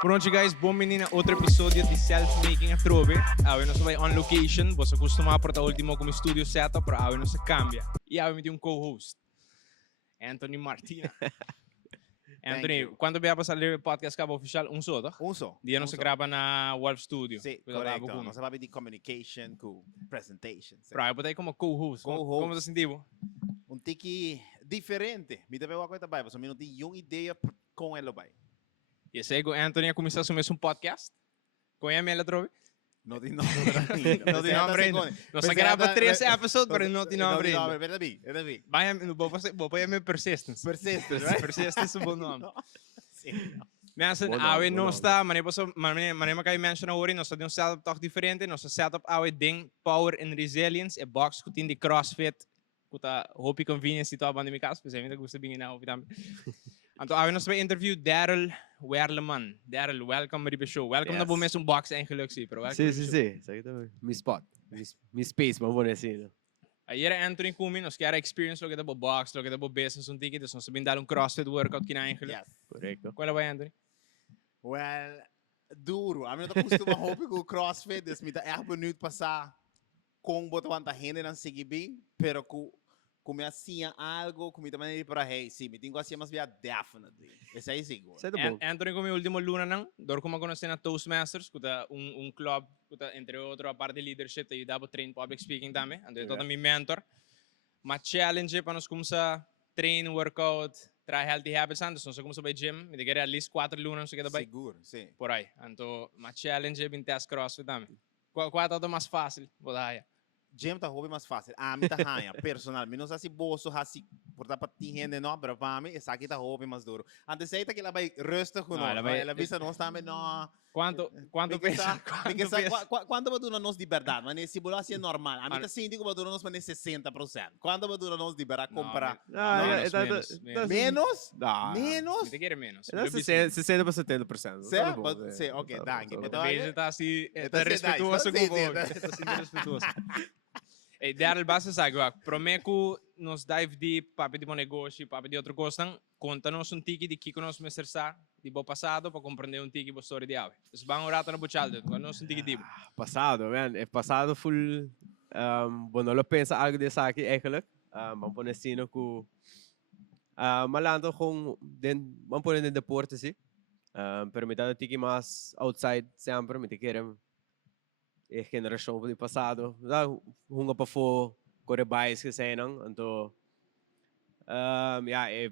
Pronto, guys, bom menino outro episódio de Self-Making a Trove. Awe nós vai on location, você costuma para o último como estúdio setup, para awe nós cambia. E awe me tem co-host, Anthony Martina. Anthony, quando vai passar o podcast cabo oficial, só, tá? Só. Dia nós grava na Wolf Studio. Sim, correto. Nós falamos de communication com presentation. Para eu botar como co-host. Como você sentiu? Tique diferente. Me deve uma coisa bem, você não tem uma ideia com ele bem. E sei que o Anthony começou a assumir podcast. Conhece ele, Trove? Não tem nome ainda. Nós grava 3 episódios, mas não tem nome ainda. Verdade. Vou pôr a persistence. Persistence é um bom nome. Mas awe não está, mas que mencionar hoje, nós temos setup toch diferente, nosso setup awe ding power and resilience, box que tem de CrossFit, que tá hope convenience e tal banda minha casa, especialmente que você bem na hope também. Então awe nós vai interview Daryl Werleman. Daryl, welcome to the show. Welcome na bom mesmo box eigenlijk sim, pero welcome. Sim, isso aí também. Mi spot, mi space, vamos ver assim. Aí era Anthony Kumi, nós quer experience lo que tá box, lo que tá business um ticket, nós sabem dar CrossFit workout que na eigenlijk. Correto. Qual é Anthony? Well, duro. A minha costuma hope com CrossFit, dus me tá benieuwd passar com botar uma renda não seguir bem, pero como assim algo, como também para hey, sim, me tenho assim mais via definitely. Esse aí sim. Anthony como último luna não, dor como conhecer na Toastmasters, que tá club, que tá entre outro a parte de leadership, e dá para train public speaking também, ando todo meu mentor. Mas challenge para nós começar train workout, try healthy habits antes, nós começar by gym, me querer at least 4 lunas que tá by. Seguro, sim. Por aí. Então, mas challenge bem test crossfit também. Qual é o mais fácil? Vou dar Gym tá hobby mais fácil. A mim tá ranha, personal. Me não sei se bolso assim, por tá para ti rende não, para para mim, essa aqui tá hobby mais duro. Antes aí tá que ela vai resta com nós. Ela vista nós também não. Quanto pensa? Quanto vai durar nós de verdade? Mas nesse bolo assim é normal. A mim tá sentindo que vai durar nós para 60%. Quanto vai durar nós de verdade comprar? Menos? Menos? Tem que ir menos. 60 para 70%. Certo? Sim, ok, danke. Veja tá assim, tá respeituoso com o gol. Tá assim respeituoso. E Daryl basta sabe, prometo nos dive deep, papo de bom negócio, papo de outra coisa, conta-nos tique de que nós me acertar de bom passado para compreender tiki boa história de ave. Então vamos orar na buchalde, nós tiki de Passado, man, é passado full, bom, não pensa algo dessa aqui, eigenlijk, vamos pôr assim com, malando com, vamos pôr em deporte assim, permitindo tiki mais outside sempre, me querem a geração do passado, hunga para fora, correr bikes que sei não, então, é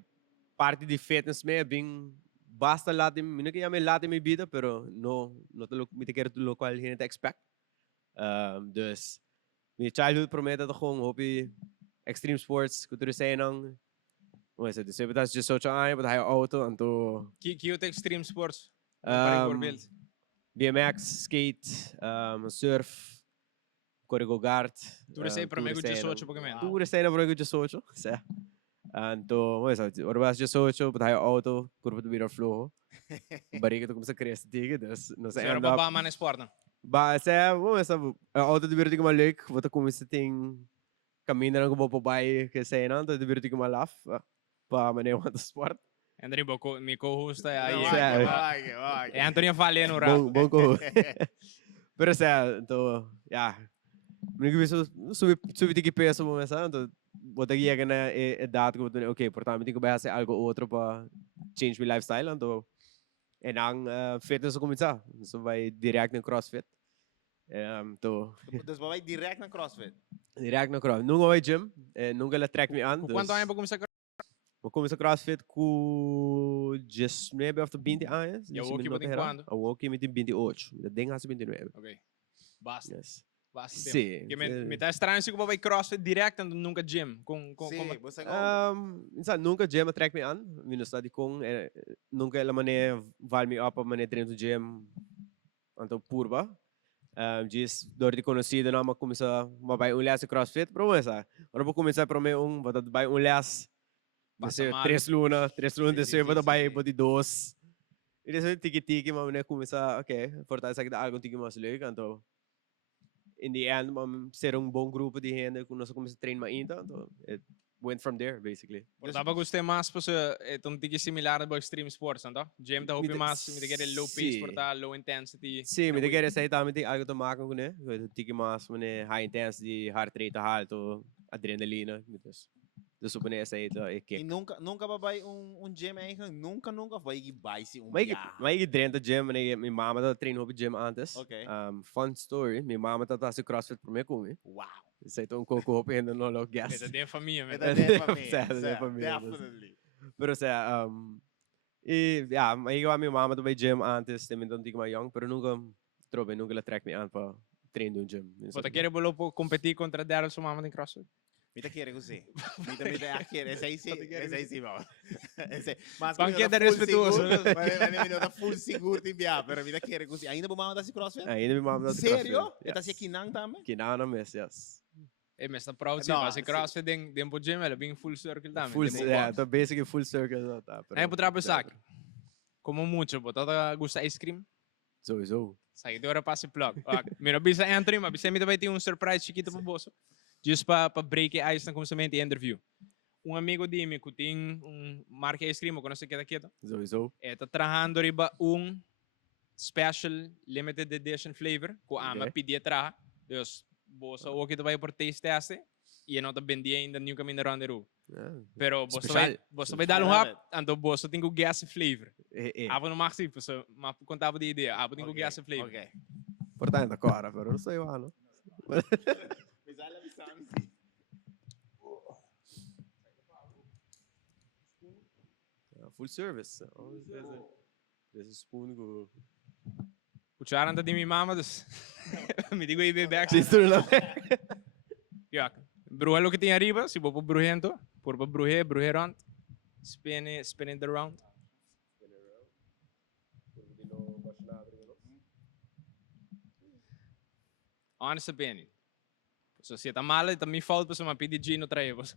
parte de fitness me bem basta lá de mim que me lá de minha vida, pero não me te quero tudo qual gente expect, dus minha childhood promete com hobby extreme sports, que tu sei não, mas é de sempre das 18 anos, para auto, então que o extreme sports, BMX, skate, surf, correr go-kart. Tu sei para mim que 18 pagamento. Tu sei para mim que 18, certo? Então, mas agora 18, para auto, curva do virar flow. Bari que tu começa a crescer, não sei. Agora para mana sport não. Ba, sei, mas auto de virar que malek, você começa a ter caminho na como para baixo, que sei não, de virar que malaf, para manejar o sport. Anthony, meu co-host aí. Vai. Anthony falei no rap. Bom co-host. Pero então, subir de peso, mas então, botar aqui é na idade que eu ok, portanto, tenho que fazer algo outro para change my lifestyle, então, e não fitness começar, isso vai direto no CrossFit. Então, dus vai direto na CrossFit. Direto no CrossFit. Nunca vai gym, nunca le trek me aan. Quanto tempo começar? Eu comecei CrossFit com 19 ou 20 anos. E o Woki tem quando? O Woki tem 28. Eu tenho 29. Ok. Basta. Yes. Basta. Sim. Me está estranho se eu vou CrossFit direto, nunca gym. Sim, você nunca gym trek me aan. Minha study com nunca ela maneira vale me up a maneira treino do gym. Então purba. Diz dor de conhecido não, mas começar a vai olhar se CrossFit, para começar. Agora vou começar para mim vai olhar Descer 3 lunas, descer, vou dar para 2. E depois tiki-tiki, mas né começar, ok, fortalecer aqui algo tiki mais legal, então, in the end, ser bom grupo de gente que nós começamos a treinar ainda, então, went from there, basically. Portava gostei mais para um tique similar ao extreme sports, não tá? Gym tá hopi mais, me quer low pace, porta low intensity. Sim, me quer sair também tem algo a tomar com né? Tique mais, né? High intensity, heart rate alto, adrenalina, então supone essa aí é E nunca vai gym aí, nunca vai ir Mas dentro do gym, minha mama tá treinando no gym antes. Okay. Fun story, minha mama tá fazendo crossfit por mim comigo. Wow. Isso aí tá coco hopi ainda não lo gas. Essa é a família, É mesmo. da família. Definitely. Pero sea, e mas igual a minha mama também gym antes, também não digo mais young, pero nunca la track me an para treino no gym. Você quer bolo competir contra Daryl sua mama em CrossFit? Mita quiere così. Mita quiere, essa aí sim, mano. Mas Banqueta respetuoso. Mas full seguro de enviar, pero mita quiere così. Ainda bom mama crossfit? Ainda minha mama Sério? Eta se kinang também? Kinang na mes, yes. Mas tá proud sim, mas CrossFit dentro do gym, ela vem full circle também. Full, tá basically full circle, tá. Aí por trás saco. Como muito, botada gusta ice cream? Sowieso. Sai agora passa plug. Mira, bisa entry, mas bisa me vai ter surprise chiquito pro bolso. Just para break ice na começamento e interview. Amigo de mim que tem marca ice cream, que não sei o que é daquilo. Sowieso. Está trabalhando riba special limited edition flavor que ama pedir atrás. Dus, bolsa o que tu vai por taste teste e não tá vendendo ainda nenhum caminho around the room. Pero você vai dar rap, então você tem que gas flavor. Ava no maxi, você mas contava de ideia, ava tem que gas flavor. Okay. Portanto, agora, pero não sei lá, não. Full service. There's a spoon go. Cuchara anda de minha mama, dus. Me digo aí back. Ja, bruja lo que tem arriba, se vou pro brujento, por bruje round. Spin it around. Honest opinion. So se tá mal, tá me falta para uma pedir Gino traevos.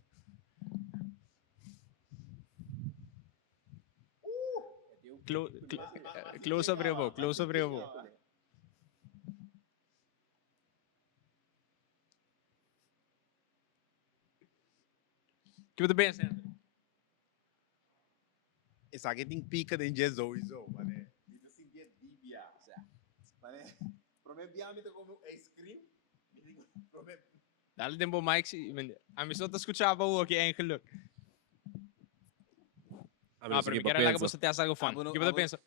Close up revo, close up revo. Que você pensa? Essa aqui tem pica de Jesus, mano. Isso sim é bíblia, mano. Provavelmente como ice cream. Dale tempo Mike, a mim só tá escutava o que é geluk. Pero me quero lá que você tenha algo fun. Que você pensa?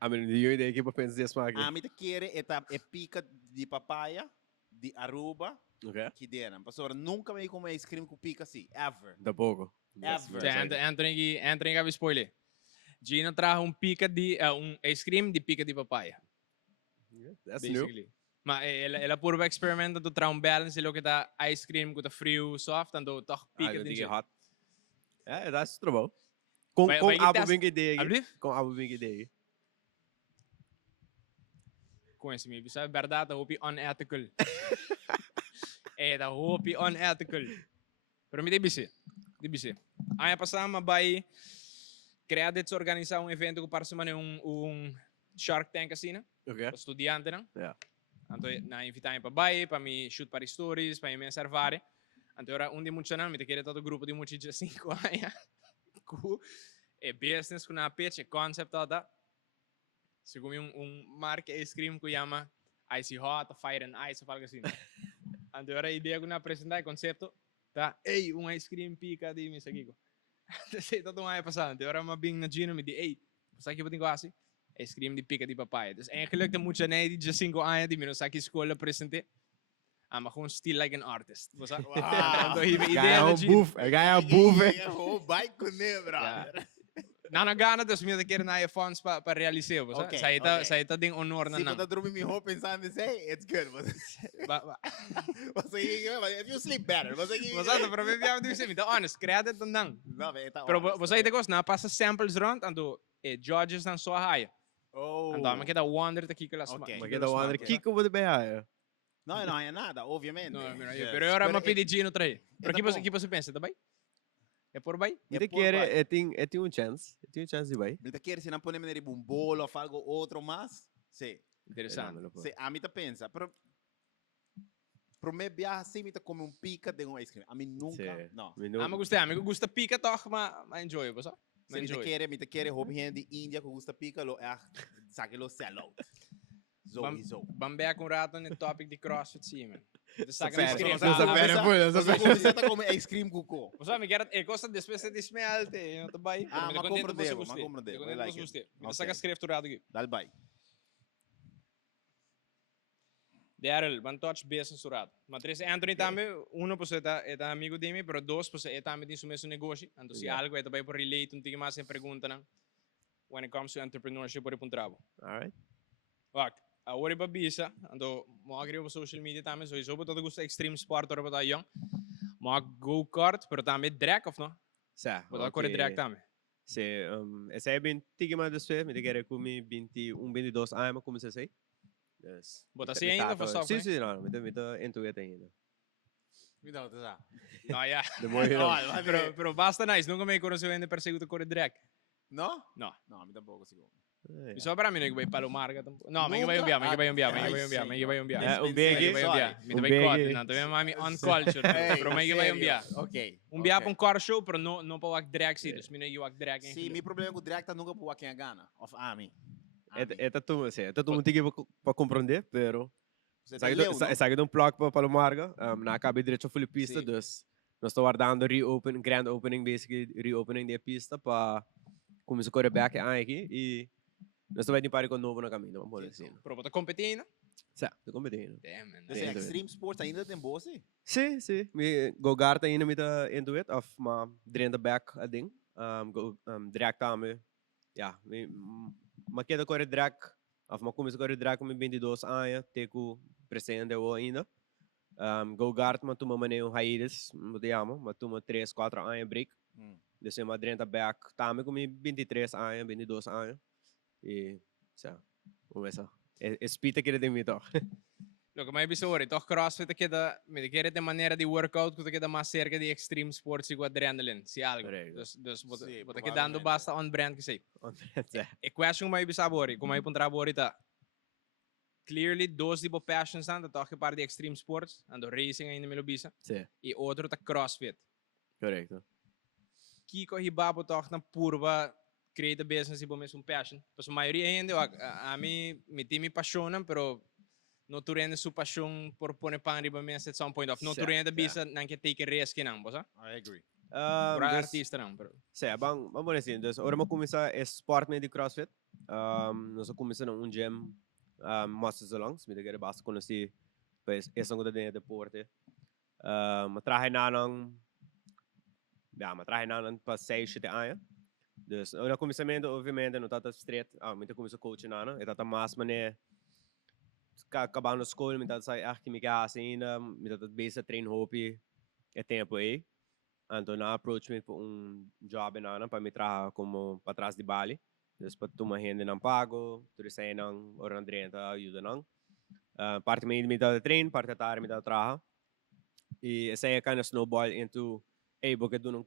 A mim eu ideia que eu penso desse aqui. A mim te quer é pica de papaya, de aruba. Okay. Que deram. Pastor, nunca me comer ice cream com pica assim. Ever. Da pouco. Ever. Anthony vai spoiler. Gino traz pica de ice cream de pica de papaya. That's basically. new. Mas ela pura experimenta do traz balance lo que tá ice cream com tá frio, soft, então toch pica de hot. É, that's true. Com abo bem ideia. Com abo bem ideia. Com esse me bisa verdade, hope unethical. Da hope unethical. Pero me debise. Aí passamos vai criar organizar evento que parece Shark Tank assim, né? Okay. Estudiante, né? Yeah. Então, na invitar para baixo, para me shoot para stories, para me observar. Então, era de muitos anos, me queria todo grupo de muitos de 5 anos. É business com a pitch, concept toda. Segundo marca ice cream que chama Icy Hot, Fire and Ice, ou algo assim. Então, era a ideia que eu apresentar o conceito, tá? Ei, ice cream pica de mim, aqui. Então, sei todo mundo passando. Então, era uma bem na Gino, me disse, ei, você aqui pode assim? Ice cream de pica de papaya. Dus eigenlijk de moet je niet die 5 anos die minus aqui escola presente. Maar gewoon still like an artist. Was dat? Wow. Ganha boef. Oh, bike com né, brother. Na gana dus meer keer naar je fans para realiseren. Was dat? Zij dat ding honor na. Sim, mas dormi me hope pensando say it's good. If you sleep better. Was dat? Pero me viaja dizer, então honest, create dan dan. Não, tá. Pero was aí de coisa, na passa samples rond, ando judges dan so high. Oh. Então, mas que da wonder aqui que las. Mas que da wonder aqui como de bem. Não é nada, obviamente. Não, pero agora uma pedidinho trai. Pero que você pensa, tá bem? É por bem? Ele quer, tem chance de vai. Ele quer se não pôr nele um bolo ou algo outro mais. Sim. Interessante. Sim, a mim tá pensa, pero Pro me viajar assim, me come um pica de um ice cream. A mim nunca, Sim. não. Amigo gostei, amigo gusta pica toch, mas enjoy, você? Se me te quer hobby de Índia que gusta pica, lo saque lo sell Zo. Bambé com rato no topic de CrossFit, sim, man. Sa Saca pera, ice cream. sa pera, pues, Você começa a comer ice cream cuco. Você me quer, costa depois de smelte, não tá bem. Ah, mas mas compreendeu, você mas compreendeu. I like it. Me saca escrever tu rato aqui. Dal bye. Daryl, van touch business rato. Mas três Anthony também, 1% é amigo de mim, pero 2% é também tem seu negócio. Então se algo é também por relate, não tem mais sem pergunta, não. When it comes to entrepreneurship, por um trabalho. Alright. Wacht, agora para bisa, ando magri op social media também, sowieso bedoel ik extreme sport or bedoel jong. Maar go-kart, pero também drag of no? Sa. Bedoel corre drag também. Se, essa é bem tigma do sué, me quer comer 21, 22 anos, como se sei. Yes. Bota assim ainda, for só. Sim, sim, não, me tá intuito ainda. Me dá outra já. Não, ja. De mooi gedaan. Pero basta nice, nunca me conheceu ainda perseguido corre drag. Não? Não. Não, me dá pouco segundo. Isso para mim não é que vai Palomar, não, me que vai enviar. Me vai corte, não, também mami on culture, pero me que vai enviar. Ok. Enviar para car show, pero não para o drag series, me não que o drag. Sim, meu problema com o drag tá nunca para quem gana. Of Ami. É tudo, sim, é tudo muito para compreender, pero Você sabe de plug para Palomarga, na acaba direito full pista, dus nós estamos guardando grand opening, basically reopening da pista para começar a correr back aqui e nós estamos indo para o novo na caminho, vamos dizer assim. Pero para competir, não? Sim, estou competindo. Damn, man. Você extreme sports ainda tem boa, sim? Sim, sim. Me Gogart ainda me tá into it, of ma drenda back a ding. Drag também. Ja, ma queda correr drag, of ma começa a correr drag com 22 anos, teco presente eu ainda. Gogart ma tuma maneio raiz, mo te amo, ma tuma 3, 4 anos break. Desse ma drenda back também com 23 anos, 22 anos. E, sabe, vamos ver. Espita que ele tem mito. Lo que mais bisogna è toch CrossFit che da me che de maneira de workout que da mais cerca de extreme sports e adrenaline, se algo. Dus bota que dando basta on brand que sei. E question mai bisabori, como aí pontra borita. Clearly dos tipo passions anda toch que par de extreme sports, ando racing ainda me lo bisa. Sim. E outro tá CrossFit. Correto. Kiko hibabo toch na purba create a business e mesmo passion. Pues a maioria ainda a mim me tem me apaixonam, pero no tu rende su passion por poner pan riba mes at some point of no tu rende bisa nan que take risk não, bosa? I agree. Por artista não, pero. Sim, vamos dizer, então, agora vamos começar a sport de CrossFit. Nós começamos gym, mostras longs, me quer basta conhecer, pois esse é um de deporte. Trabalhei na para 6, 7 anos. Dus no começamento, obviamente, não está straight. Muito começou coaching não, está mais mané. Acabando a escola, me tá sai aqui me casa ainda, me tá base trein hobby é tempo aí. Então na approach me por job na para me trabalhar como para trás de Bali. Depois tu uma renda não pago, tu sai não orandrenta ajuda não. Parte me tá trein, parte da tarde me tá trabalhar. E essa é kind of snowball into porque do no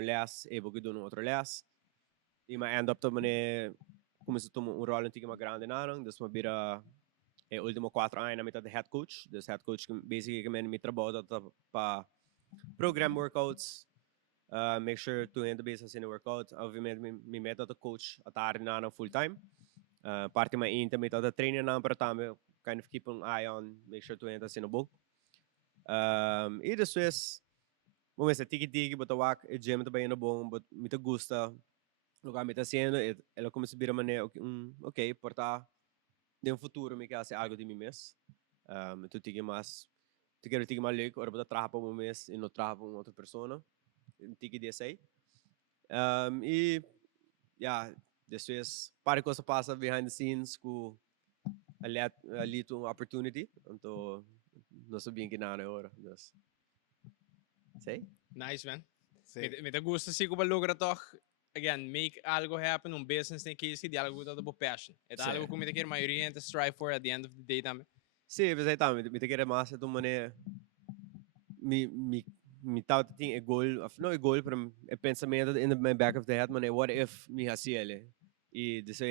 les, porque do no outro les. E mas end up to mané começou a tomar rol antigo mais grande não, depois vira último 4 anos na metade de head coach. Dus head coach basically me trabalha para program workouts, make sure to handle business in the workout. Obviamente me meto coach a tarde na full time. Parte mais inta metade trainer na para também kind of keep an eye on, make sure to handle in the book. E depois vamos ver tiki botar wak e gym também no bom, but me te gusta. Lugar me tá sendo, ela começa a virar maneira, ok, portar no futuro me quer algo de mim mesmo. Tu quero mais leuk, ora para trabalhar para um mês e não trabalhar para outra pessoa. Tige desse aí. E depois para coisa passa behind the scenes com a little opportunity, então não sabia que nada agora. Sei? Nice man. Me te gusta se como logra toch again, make algo happen, business tem que de algo da boa passion. É algo que me quer maioria gente strive for at the end of the day também. Sim, mas aí também, me quer mais de uma maneira me tal tem goal, não é goal, pero é pensamento in the back of the head, mas what if me hacía ele. E disso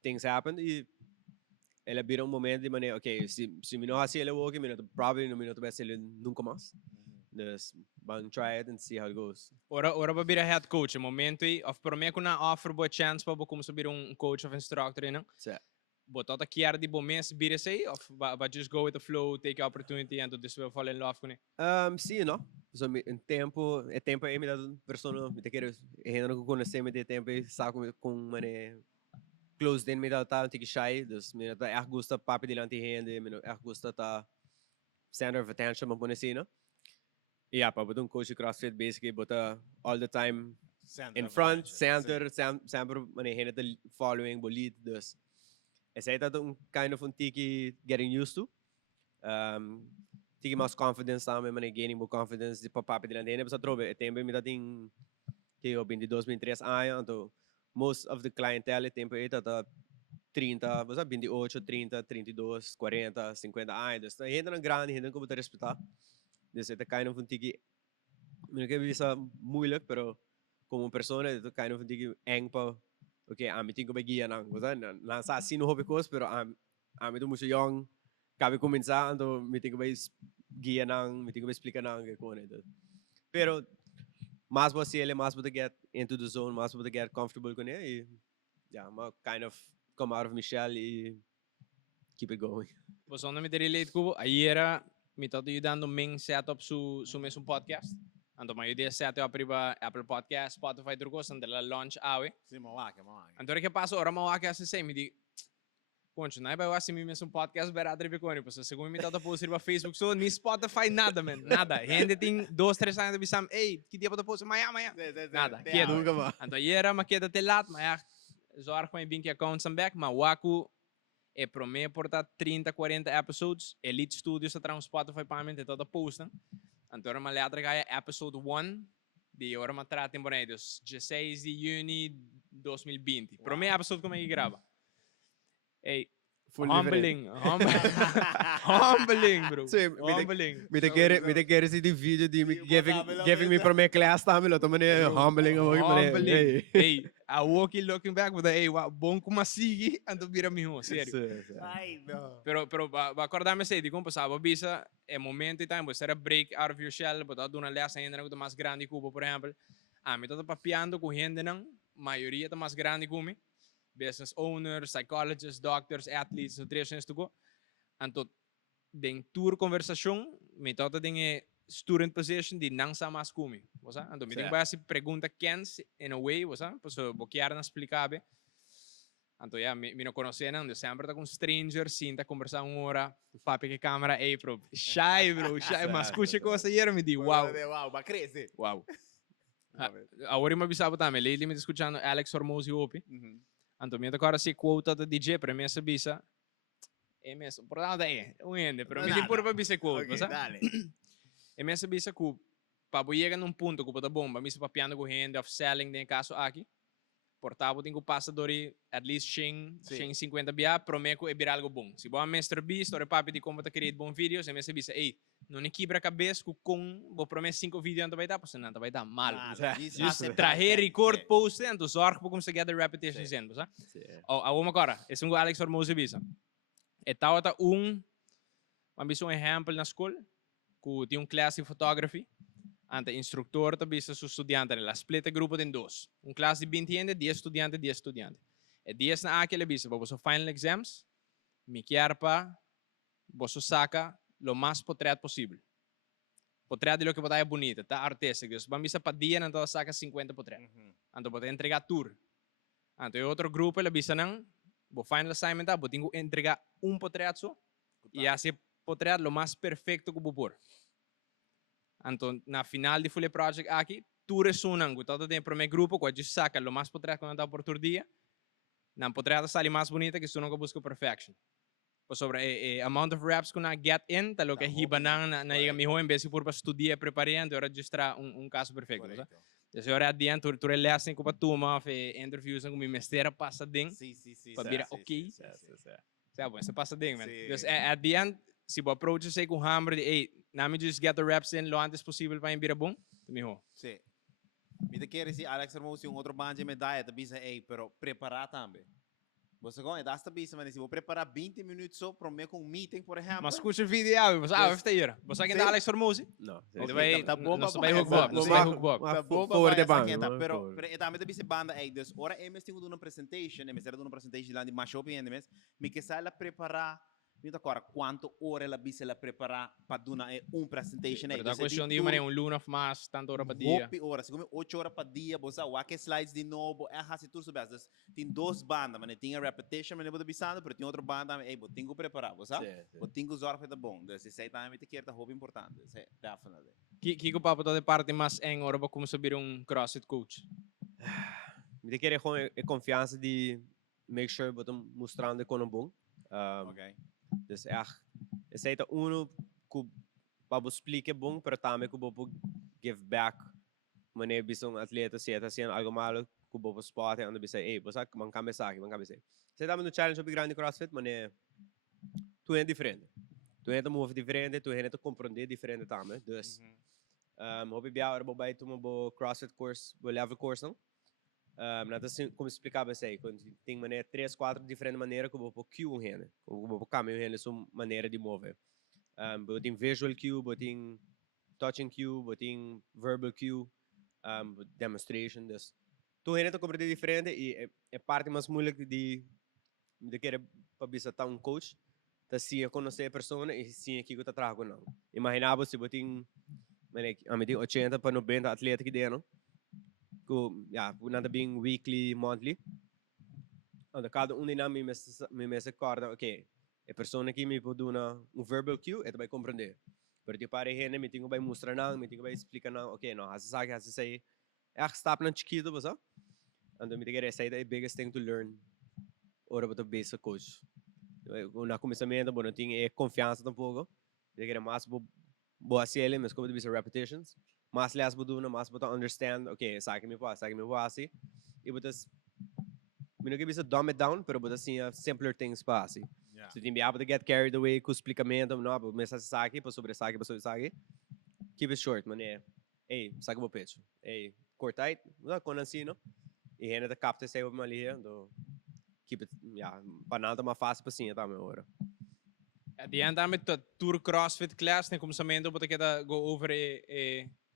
things happen e ela vira momento de maneira, ok, se me não assim ele ok, probably no minuto vai ser ele nunca mais. Dus, vamos try it and see how it goes. Ora para vir a head coach, o momento aí, of para mim que na offer boa chance para como subir coach of instructor, não? Sim. Botar aqui ar de bom mês vir esse aí, of vai just go with the flow, take opportunity and to this will fall in love com ele. Sim, não. So, em tempo aí me dá pessoa, me te quero, ainda não conhecer me de tempo aí saco com mané close den me dá tá tique shy, dus me dá gusta papi de lante rende, me gusta tá center of attention mas assim, não? Yeah, para botar coach de CrossFit basically bota all the time in front, center, sempre mané rende the following bolit, dus essa aí tá kind of tiki getting used to. Tiki mais confidence também, mané gaining more confidence de papi de lante rende, mas trobe, tempo me dá tem que eu vim de 2003 anos, então most of the clientele tempo aí tá 30, você 28, 30, 32, 40, 50 anos. Então, ainda não grande, ainda como te respeitar. Dus het kind of een tiki, ik heb visa moeilijk, pero como persona het kind of een tiki eng pa. Oké, aan mij tinko begia nang, você na sa sino hobby course, pero aan mij toen moest young, cabe começar, então me tinko bij guia nang, me tinko bij explicar nang que com ele. Pero mais você ele mais você get into the zone, mais você get comfortable com ele e yeah, maar kind of come out of Michelle e keep it going. Você não me relate com aí era me está ajudando a setup su mesmo podcast. Então, a ideia setup para Apple Podcast, Spotify, tudo coisa, então ela launch awe. Sim, mawak. Então, o que passa ora mawak é assim, me diz, poncho, não é para assim mesmo podcast para adrive com ele, porque segundo me está postar para Facebook, so nem Spotify nada, man, nada. Gente tem 2-3 anos de bisam, ei, que dia para postar amanhã, nada. Queda. Nunca mais. Então, aí era uma queda te lat, mas zorg com bem que accounts and back, mas waku é para mim portar 30, 40 episodes, Elite Studios está no Spotify para mim, toda posta. Então, eu letra que é episode 1 de hora uma trata temporada, 16 de junho de 2020. Para mim, episode como é que grava. Ei, humbling, humbling, bro. Sim, humbling. Me te quer esse vídeo de giving me para minha classe também, lá também é humbling, humbling. Ei, I walk looking back, but ei, bom como assim, ando vira mijo, sério. Ai, não. Pero va acordar-me sei de como passava, bisa é momento e time, você era break out of your shell, botar uma lessa ainda não mais grande cubo, por exemplo. Me tô papiando com gente não, maioria tá mais grande que mim. Business owners, psychologists, doctors, athletes, nutritionists, tudo. Então, den tour conversação, me toca den student position de não sa mais comigo, você? Então, me tem que pergunta quem in a way, você? Posso boquear na explicar bem. Então, me não conhecia não, eu sempre tá com stranger, sim, tá conversar hora, papi que câmera, ei, bro, shy, mas escuta coisa aí, me diz, wow, vai crescer. Wow. Agora eu me avisava também, ele me escutando Alex Hormozzi Opi. Então, me agora se quota da DJ para mim essa bisa, é mesmo, por nada é, uende, pero me tem por para bisa quote, você? É mesmo bisa que para chegar num ponto que pode bomba, me se papiando com gente of selling de caso aqui, portava tem que passar dori at least 150 bia, prometo é virar algo bom. Se bom Mr. Beast, ou papi de como tá querido bom vídeos, é mesmo bisa, ei, não me quebra a cabeça com vou prometer 5 vídeos antes vai dar, porque não vai dar mal. Just trazer record post então zorg para conseguir the repetition sendo, sabe? Uma agora, esse é um Alex Hormozzi bisa. E tal tá mas um exemplo na escola, que tem classe de photography, ante instrutor tá bisa su estudante, la split grupo tem dois. Classe de 20 gente, 10 estudiantes, 10 estudiantes. E 10 na aquele bisa, você final exams, me quer para você saca lo mais portrait possível. Portrait de lo que é bonito, tá artístico. Vamos bisa para dia então saca 50 portrait. Então você entregar tour. Então outro grupo ele bisa não, o final assignment tá, você tem que entregar portrait só e assim portrait lo mais perfeito que você então na final de full project aqui tour é sunang, todo tem primeiro grupo que just saca lo mais portrait quando tá por tour dia. Na portrait sai mais bonita que sunang que busca perfection. Sobre amount of reps que na get in, tá lo que hiba na iga mi ho em vez de por para estudar preparando, agora registrar caso perfeito, tá? Então agora adiante tu relation com a turma, interviews com mi mestera passa ding. Para virar ok. Sabe, você passa ding, man. Então at the end, se o approach sei com hammer de, hey, na me just get the reps in lo antes possível para virar bom, mi ho. Sim. Me te quer dizer Alex Hormozzi outro banje medalha, tá bisa ei, pero preparar também. Você ganha, dá esta bisa, mas se vou preparar 20 minutos só para um meeting, por exemplo. Mas escuta o vídeo aí, você vai estar aí. Você ainda Alex Formosi? Não. Ele vai, tá bom nós para vai hook Bob, nós vai hook Bob. Tá bom Voor de para bank. essa pero também bisa banda aí, dus ora é mesmo tenho uma presentation, é mesmo uma presentation lá de mashup ainda mesmo, me que sai lá preparar. Não tá agora quanto hora ela bisa ela preparar para dar presentation aí. Mas a questão de uma luna of mas tanto hora para dia. 8 horas, se 8 horas para dia, você vai que slides de novo, é assim tudo sobre isso. Tem duas bandas, mas tem a repetition, mas não vou bisando, mas tem outra banda, aí vou tenho que preparar, você vou tenho que usar para bom. Então se sai também tem que ter roupa importante, é definitely. Que o papo toda parte mais em hora para como subir CrossFit coach. Me querer com confiança de make sure que eu mostrando que é bom. Ok. Dus echt, het is uno que para explicar bom, pero também que vou give back. Wanneer bisong atleta se está sendo algo malo, que vou spot e ando bisa, você man kan bisa. Você tá no challenge op grande CrossFit, mas tu é diferente. Tu é move diferente, tu é compreender diferente também. Dus, hobby bia ora bobai tu mo CrossFit course, bo level course não. Nada assim como explicar para você, quando tem maneira 3, 4 diferentes maneiras que eu vou cue um rende, eu vou caminhar rende sua maneira de mover. Tem visual cue, tem touching cue, tem verbal cue, demonstration, dus tu rende tá completamente diferente e é parte mais moeilijk de querer para visitar um coach, tá sim conhecer a pessoa e sim aqui que tá trabalhando não. Imaginava se você tem, a mim tem 80 para 90 atletas aqui dentro. Nada bem weekly, monthly. Então, cada um de nós me recorda, ok, a pessoa que me pode dar verbal cue, vai compreender. Porque para ele, me tenho que mostrar não, me tenho que explicar não, ok, não, assim sai, é que está para chiquito, você? Então, me tenho que essa é a biggest thing to learn, ora para o basic coach. Na começamento, não tinha confiança tampouco, tenho que mais boa CL, mas como de vista repetitions. Mas lias buduna, mas buta understand, okay, sa akin mi po asi. Ibutas, minugi bisa dumb it down, pero butas sim simpler things pa asi. Yeah. So, be able to get carried away com o explicamento, não, mas mesa sa akin, pa sobre sa akin. Keep it short, man, sa akin mo pecho. Core tight, kung assim, no? E renda capta sa iyo mali, do keep it, panalta ma fácil pa sim, tama ora. At the end met de Tour CrossFit class, nem começamento, porque kita go over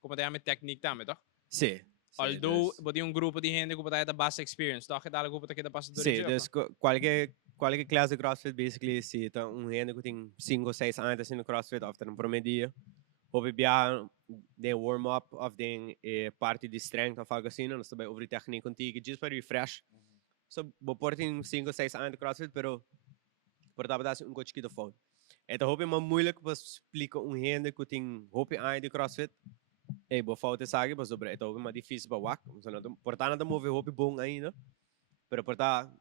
como tem a technique também, toch? Sim. Although, tem grupo de gente que tem a base experience, toch? Que algo que passa do dia. Sim, qualquer classe de CrossFit, basically, se tá gente que tem 5 ou 6 anos no CrossFit, ofta no primeiro dia, houve bem de warm-up, of de parte de strength, of algo assim, nós também over technique contigo, just para refresh. So, vou pôr tem 5 ou 6 anos de CrossFit, pero por dar um coach que do phone. Então, houve uma moeilijk para explicar gente que tem houve anos de CrossFit, vou falta sabe, mas sobre então é mais difícil para wak. Portanto, não mover hobby bom ainda, pero portanto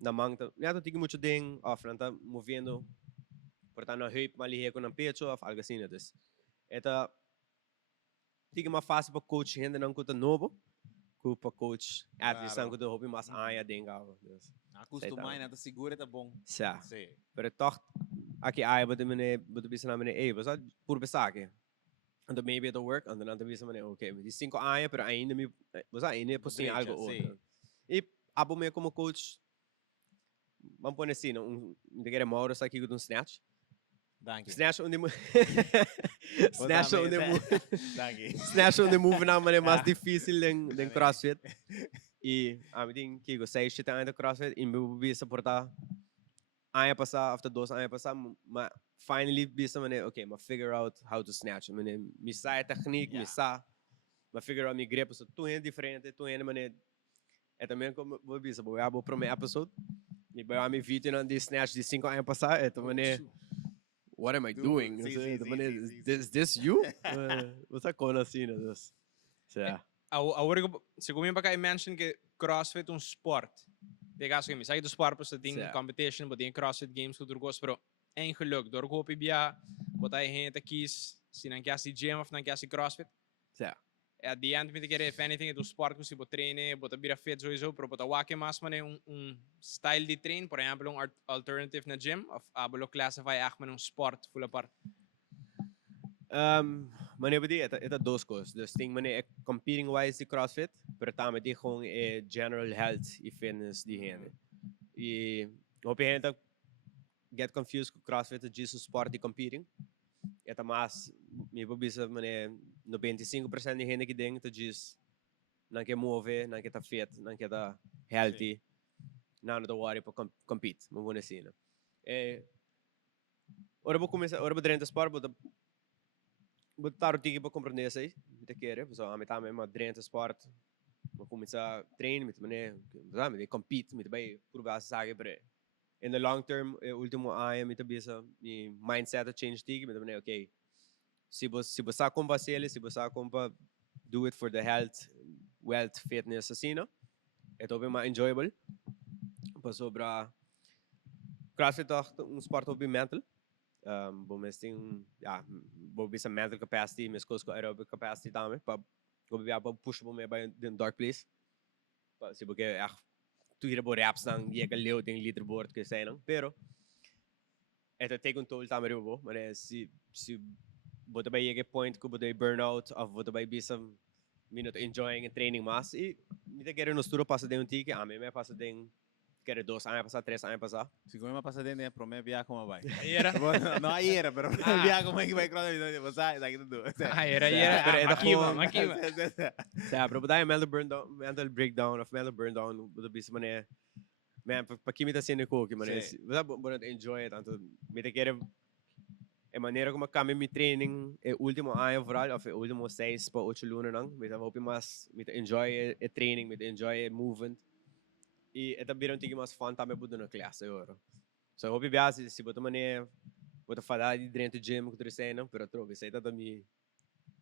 na manga, não tem muito ding, of não tá movendo, portanto não hip mali com um pecho of algo assim, dus. Então tem uma fase para coach ainda não conta novo, para coach atleta não conta hobby mais aia denga, dus. Acostumar, nada segura tá bom. Sim. Pero toch aqui aia bodo bisa na mene, você por pensar que and maybe it'll work, and then another reason okay, de 5 anos, pero ainda me, você ainda é possível algo outro. E abo me como coach, vamos pôr assim, de que é uma hora aqui com snatch. Snatch onde snatch onde snatch onde move na maneira mais difícil em CrossFit. E a mim tem que eu sei que ainda CrossFit e me vi suportar. Ano passado, after 2 anos passado, mas finally bisa mané, okay, ma figure out how to snatch. Mané, mi sa technique, mi sa, ma figure out mi grip, so tu é diferente, tu é mané. É também como vou bisa, vou abo pro meu episode. Mi vai mi vídeo na de snatch de 5 anos passado, é mané. What am I doing? Is this you? Você conhece assim, né? Ja. Agora, se comigo para cá mention que CrossFit um sport. Pegasse que me sai do sport, porque tem competition, tem CrossFit Games que tu gosta, pero é geluk. Door koop je bia, botar gente kies, se não quer se gym of não quer se CrossFit. Ja. At the end, me if anything, do sport que se botar treine, botar bira fit sowieso, pero botar wake mas mané style de trein, por exemplo, alternative na gym, of abolo classify echt met sport full apart. Mané bedi, ita duas coisas. Dus ting mané competing wise de CrossFit, pero também de gewoon general health e fitness de gente. E hope gente get confused com CrossFit de sport e competing. Eta mas me bisa mané 95% de gente que dentro diz não quer mover, não quer tá fit, não quer tá healthy. Não não worry para compete, mas vou assim, né? Ora vou começar, ora vou treinar sport, vou estar o tiki para compreender isso aí, me querer, então a mim também mas treinar sport, vou começar treinar, me compete, me vai provar sabe para in the long term, último ano, me bisa mi mindset change tiki, me okay. Se você compra ele, se você compra do it for the health, wealth, fitness assim, não? É também mais enjoyable. Para sobre CrossFit é sport hobby mental. Bom, mas tem, bom, bisa mental capacity, mas coisa aerobic capacity também, para push bom me by the dark place. Se porque tu ir por apps não, e aquele leu tem leaderboard que sei não, pero é take toll também bom, mas se bota by aquele point que bota burnout, of bota by bisa minuto enjoying training mas e me te quero no estudo passa de tique, a mim me passa de quero 2 anos passar, 3 anos passar. Se como passa dentro é para mim viajar como vai. Aí era. Não aí era, pero viajar como é que vai CrossFit, você sabe tudo. Aí era, aqui vamos. Tá, para botar mental breakdown of mental burndown, bota bisa mané. Man, para que me tá sendo cool, que mané, você vai enjoy tanto, me te quero a maneira como cambia meu training é último ano overall ou é último 6 para 8 lunas não me tá hoping mais me tá enjoy o training me tá enjoy o movement e é também um tique mais fun também budo na classe agora so hoping viaja se botar maneira botar falar de dentro do gym que tu não pero trobe sei tá me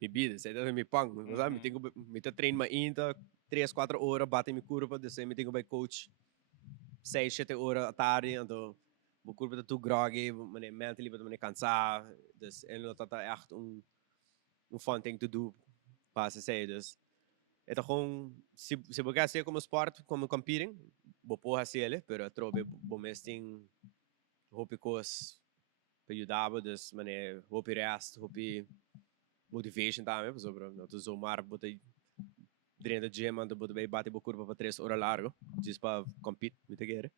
vida sei tá me pang me tenho me tá treino mais ainda 3-4 horas bate me curva desse me tenho by coach 6-7 horas à tarde então o corpo está tudo groggy, mané mentally mané cansado, dus en dat dat echt een fun thing to do, para se dus é gewoon se você quer ser como sport, como competing, vou porra ele, pero trobe bom mesting hope coisas para ajudar, dus mané hope rest, hope motivation também, sobre não tu zomar botar dentro do gym, ando botar bem bate o corpo para 3 horas largo, just para compete, me te quer,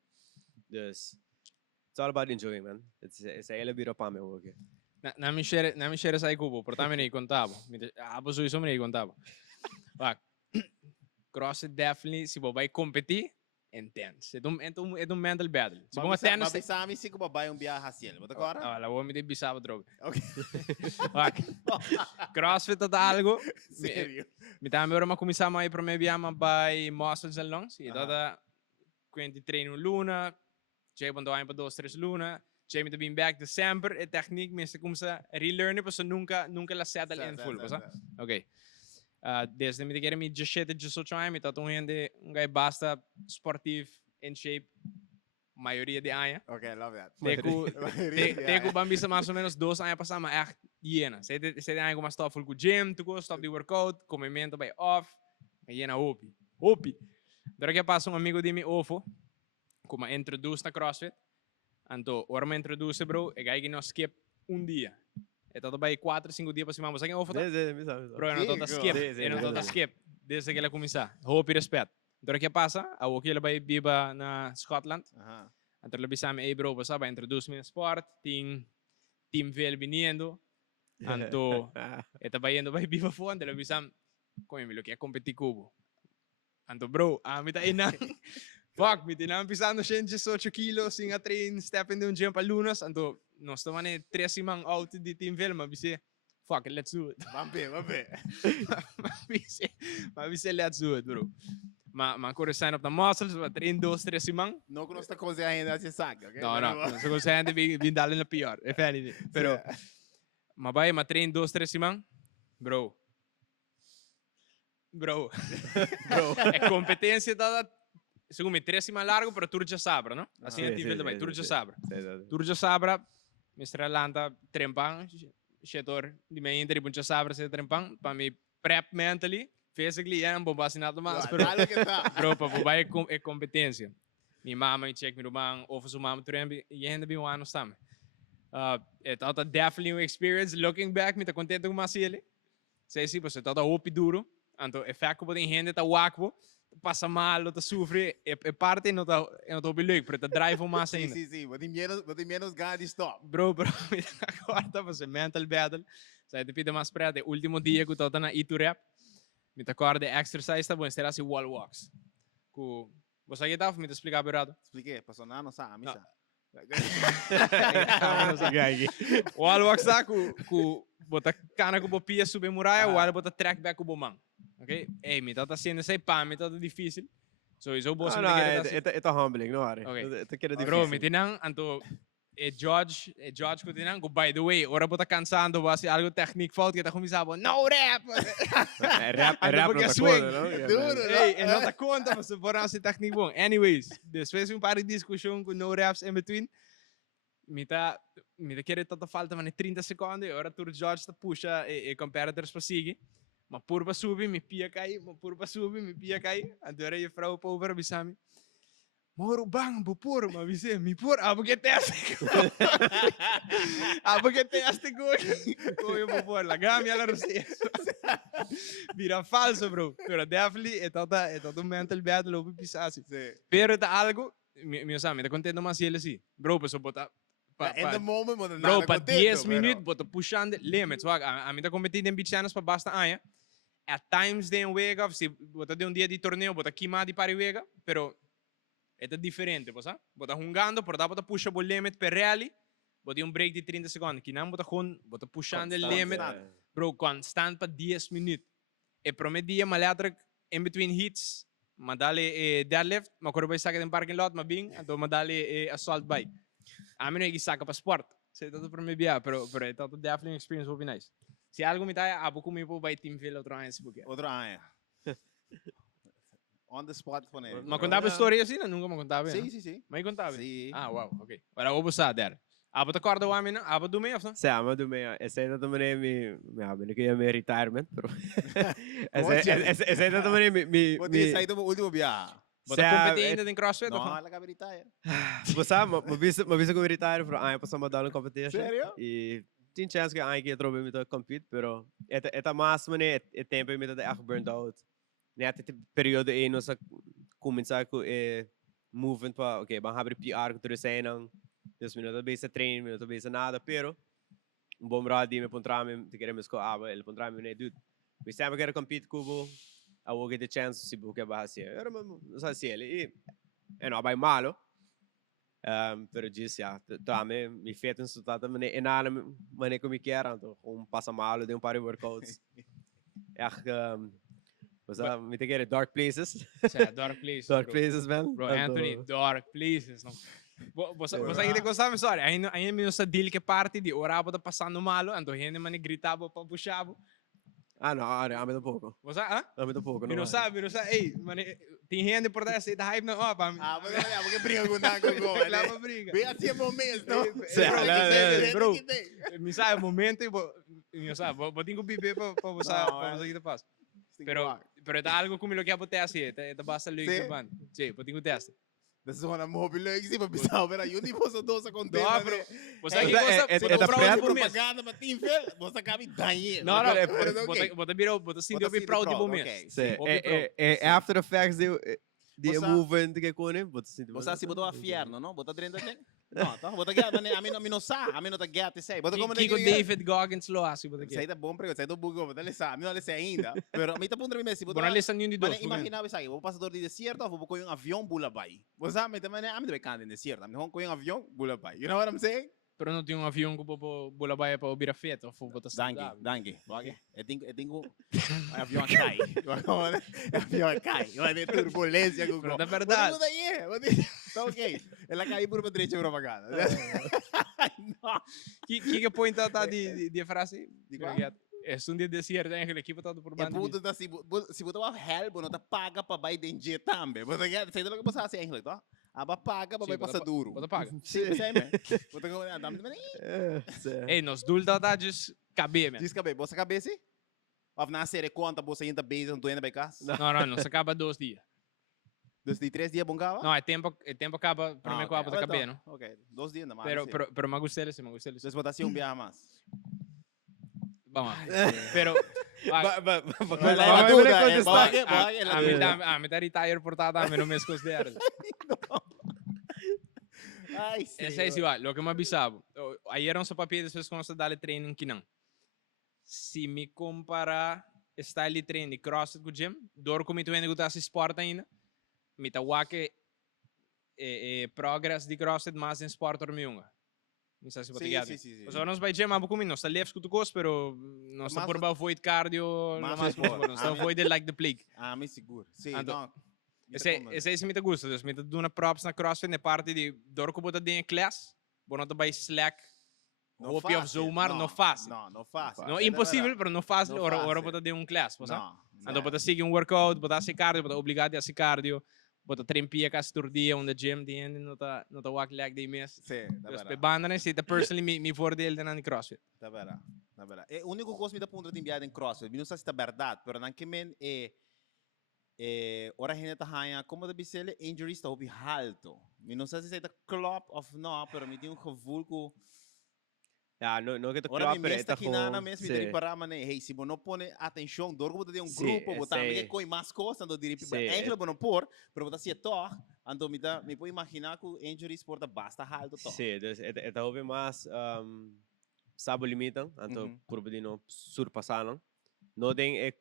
dus it's all about enjoying, man. It's a elevator para mim, okay. Na mi share sai cubo, portami nei contavo. Abo su iso me nei contavo. Pak. CrossFit definitely se vai competir intense. É um mental battle. Se vamos tennis. Mas sabe se como vai viajar assim, mas agora? Ah, lá vou me bisava droga. Okay. Pak. CrossFit é algo. Sério? Me tá agora uma começar mais para me viajar by muscles and lungs. E toda quando treino luna Jay bando aí para 2-3 lunas. Jay me também back December. A técnica me se começa a relearn, porque nunca la settle in full, passa. Ok. Desde me querer me just 18 anos, me tá tão rende guy basta sportivo in shape. Maioria de anos. Ok, love that. Teco bambisa mais ou menos 2 anos passar, mas echt hiena. Você tem aí como stop full com gym, tu go stop de workout, comimento by off, hiena opi. Dora que passa amigo de mim ofo. Como introduce na CrossFit. Então, ora me introduce, bro, e gai que não skip dia. É todo bem 4-5 dias para cima. Você quem ofo? Bro, eu não tô skip. Eu não tô skip. Desde que ela começar. Hope e respeito. Então, o que passa? A o que ela vai viva na Scotland. Então, ela bisa me, bro, você vai introduce me no sport. Team veel viniendo. Então, ela vai viva fora. Ela bisa, como me lo que é competir cubo. Então, bro, a mim tá aí na... Fuck, me tinha pisando 118 kilos sem a train step in de gym para lunas, então nós estamos 3 semanas out de team Velma, bise, fuck, let's do it. Vamos ver. Mas bise, let's do it, bro. Mas quando sign up na muscles, vai train 2-3 semanas. Não que nós está coisa ainda se saca, ok? Não, nós coisa ainda vim dar na pior, é feliz. Pero, mas vai, mas train 2-3 semanas, bro. É competência da segundo 3 semanas largo, pero tu já sabe, não? Assim é tipo também, tu já sabe. Tu já sabe, Mr. Lanta trempang, setor de mim inter buncha sabe se trempang, para me prep mentally, physically é bombacinado mais, pero para vai é competência. Minha mama check me rumang, office mama trembi, e ainda bem um ano também. É tota definitely uma experience. Looking back, me tá contente com mais ele. Sei sim, você tota hopi duro, então é faco para tem gente tá wakbo. passa mal, ou tá sofre, é parte não tá leuk, pero tá drive mais Sim, ainda. sim. Wat die menos ganha de stop. Bro, agora você mental battle. Sai de pida mais preta, último dia que eu tô na Itu Rap. Me tá acorda exercise tá bom, será assim wall walks. Ku você aí dá me explicar berado. Expliquei, passou na nossa missa. Wall walks tá ku bota cana ku bopia subir muralha, wall bota track back ku bomang. Ok? Ei, me tá sendo sei pá, me tá difícil. So isso boss me é humbling, não é? Bro, me tinang anto judge ko tinang go by the way, ora bota cansando basi algo technique fault que tá começando. No rap. Rap porque não swing. tá Duro, Ei, não tá conta, mas por essa technique bom. Anyways, depois um par de discussão com no raps in between. Me tá querer tanta falta, mas 30 segundos, ora tu judge tá puxa e comparators para seguir. Mas por para subir, me pia cai, mas por para subir, me pia cai. Agora eu frau para over bisami. Moro bang, bupur, mas bisa, me por, porque teste. Porque teste com eu bupur, la gami ela rosé. Vira falso, bro. Pero definitely é todo mental battle over pisasi. Pero tá algo, meu sabe, tá contendo mais ele assim. Bro, pessoal bota In the moment, mano, bro, para 10 minutos, bota puxando limits. A mim tá competindo em bichanas para basta aia. At times de wega, se bota de dia de torneio, bota queimar de para wega, pero é diferente, posa? Bota jugando, por dar bota puxa o limit per rally, bota break de 30 segundos. Que não bota puxando o limit, bro, constant para 10 minutos. E promedia malatra in between hits, madali deadlift, ma quando vai sacar em parking lot, ma bing, então madali assault bike. A mim não é saca para sport. Sei tudo para me biar, pero é todo definitely experience will be nice. Se algo me tá, abo comigo vai team vela outro ano se porque. Outro ano. On the spot com ele. Mas contava história assim, nunca me contava. Sim. Mas contava. Sim. Ah, wow, ok. Agora vou passar der. Abo te acorda o homem, abo do meio, não? Sim, abo do meio. Essa ainda também me que é meu retirement, pero. Essa ainda também me. Você saiu do último viagem. Bota competir ainda em CrossFit? Não, ela acaba de retire. Você sabe, mas vi que eu me retire, pero aí passou uma dala competition. Sério? E tinha chance que aí que eu trouxe me to compete, pero é mais mané é tempo me to echt burnt out. Net het periode aí nós começar com movement para, ok, vamos abrir PR com tudo sem não. 10 minutos base treino, minutos base nada, pero bom brado me pontrame, te queremos com ele pontrame né dude. We sempre quer compete com I will get the chance se porque vai ser. Era não sei ele e não vai malo. Pero disse já, também me fez um resultado mané enana mané como quer, então passa malo de par de workouts. Was that me te querer dark places? Dark places. Dark places, man. Bro, Anthony, dark places. Não. Você ainda gostava, sorry. Ainda me nossa deal que parte de orava tá passando malo, então gente mane gritava para puxava. Ah, não, a mim pouco. Você, ah? A mim pouco, não sabe, ei, mane tem gente por dessa da hype não, ó, para mas olha, porque briga com nada com Lava briga. Bem assim é momento, não? Bro, me sabe momento e me sabe, vou ter que beber para você que passa. Pero é algo como lo que apote assim, é basta leuk man. Sim, vou ter que testar. Dat is gewoon een mobiel leuk, zie maar bestaan. Maar jullie posten dosa content. No, bro. Você aqui gosta propaganda para team fel, você acaba daí. Não, bota sim, eu be proud de momento. After the facts the movement que kone, você assim botou a fierno, não? Botou dentro dele. Não, tá. Botou aqui, a mim não sabe, a mim não tá gata sei. Botou como Kiko David Goggins lo assim, botou aqui. Sai da bom prego, sai do bugo, botou ele sabe, a mim não ele sei ainda. Pero a mim tá pondo mesmo, botou. Bora lista nenhum de dois. Imaginava isso aí, vou passador de deserto, ou vou com um avião bula bai. Você sabe, também a mim deve cantar em deserto, a mim vou com um avião bula bai. You know what I'm saying? Pero não tinha avião que vou bola baia para ouvir a festa, ou botar Danke. Eu tenho avião cai. Avião cai. Vai ter turbulência com o. É verdade. Tá ok. Ela caiu por uma direita propaganda. Que point tá de frase? É um dia desierto, a equipe todo por banda. É puto tá se botar uma help, não tá paga para vai dengue também. Você sabe o que você assim, Henrique, tá? Aba paga para vai passar duro. Bota paga. Sim, sempre. Bota como andam também. Ei, nos dulda tá just cabe, man. Diz cabe, você cabe sim? Ou na série conta você ainda base não ainda vai casa? Não, se acaba 2 dias. 2 dias, 3 dias bom cava? Não, é tempo acaba para mim com a cabe, não? Ok, 2 dias não mais. Pero me gustei. Desde botar assim um dia mais. Vamos. Me tá retire portada, me não me esconde. Ai, Esse é igual, lo que me avisava. Aí eram só papéis después quando você dá training que não. Se me comparar style de training de CrossFit com gym, dor como tu ainda gostas esporte ainda, me tá que progress de CrossFit mais em esporte ou miunga. Não sei se você Sim, sim, sim. Só nós vai gym, mas comigo, nós está leve com tu cos, pero nós está por avoid cardio, mas mais nós está avoid like the plague. Ah, me seguro. Sim, não. Esse é me tá gosta, dus me tá dando props na CrossFit, na parte de dor como tá dentro class, bom não tá by Slack. Ou of Zoomar, não fácil. Não fácil. Não impossível, mas não fácil. Ora bota de class, não. Então bota seguir workout, bota se cardio, bota obrigado a se cardio, bota trempia cá se dia on the gym, não tá walk leg de mês. Sim, tá verdade. Pe banda né, se tá personally me voordeel na CrossFit. Tá verdade. O único coisa que me dá ponto de enviar em CrossFit, não sei se tá verdade, mas não que men ora gente tá hanha como da bicele injuries tá obi alto. Não sei se tá club of não, mas me tem gevoel que no que tu ora mi mesta aqui na mesmo me para mané hey se não põe atenção dor como tem grupo botar me coi mais coisas ando dirip é não por botar se toh ando me pode imaginar que injuries porta basta alto toh sim é houve mais sabo limitam então por poder não surpassar não tem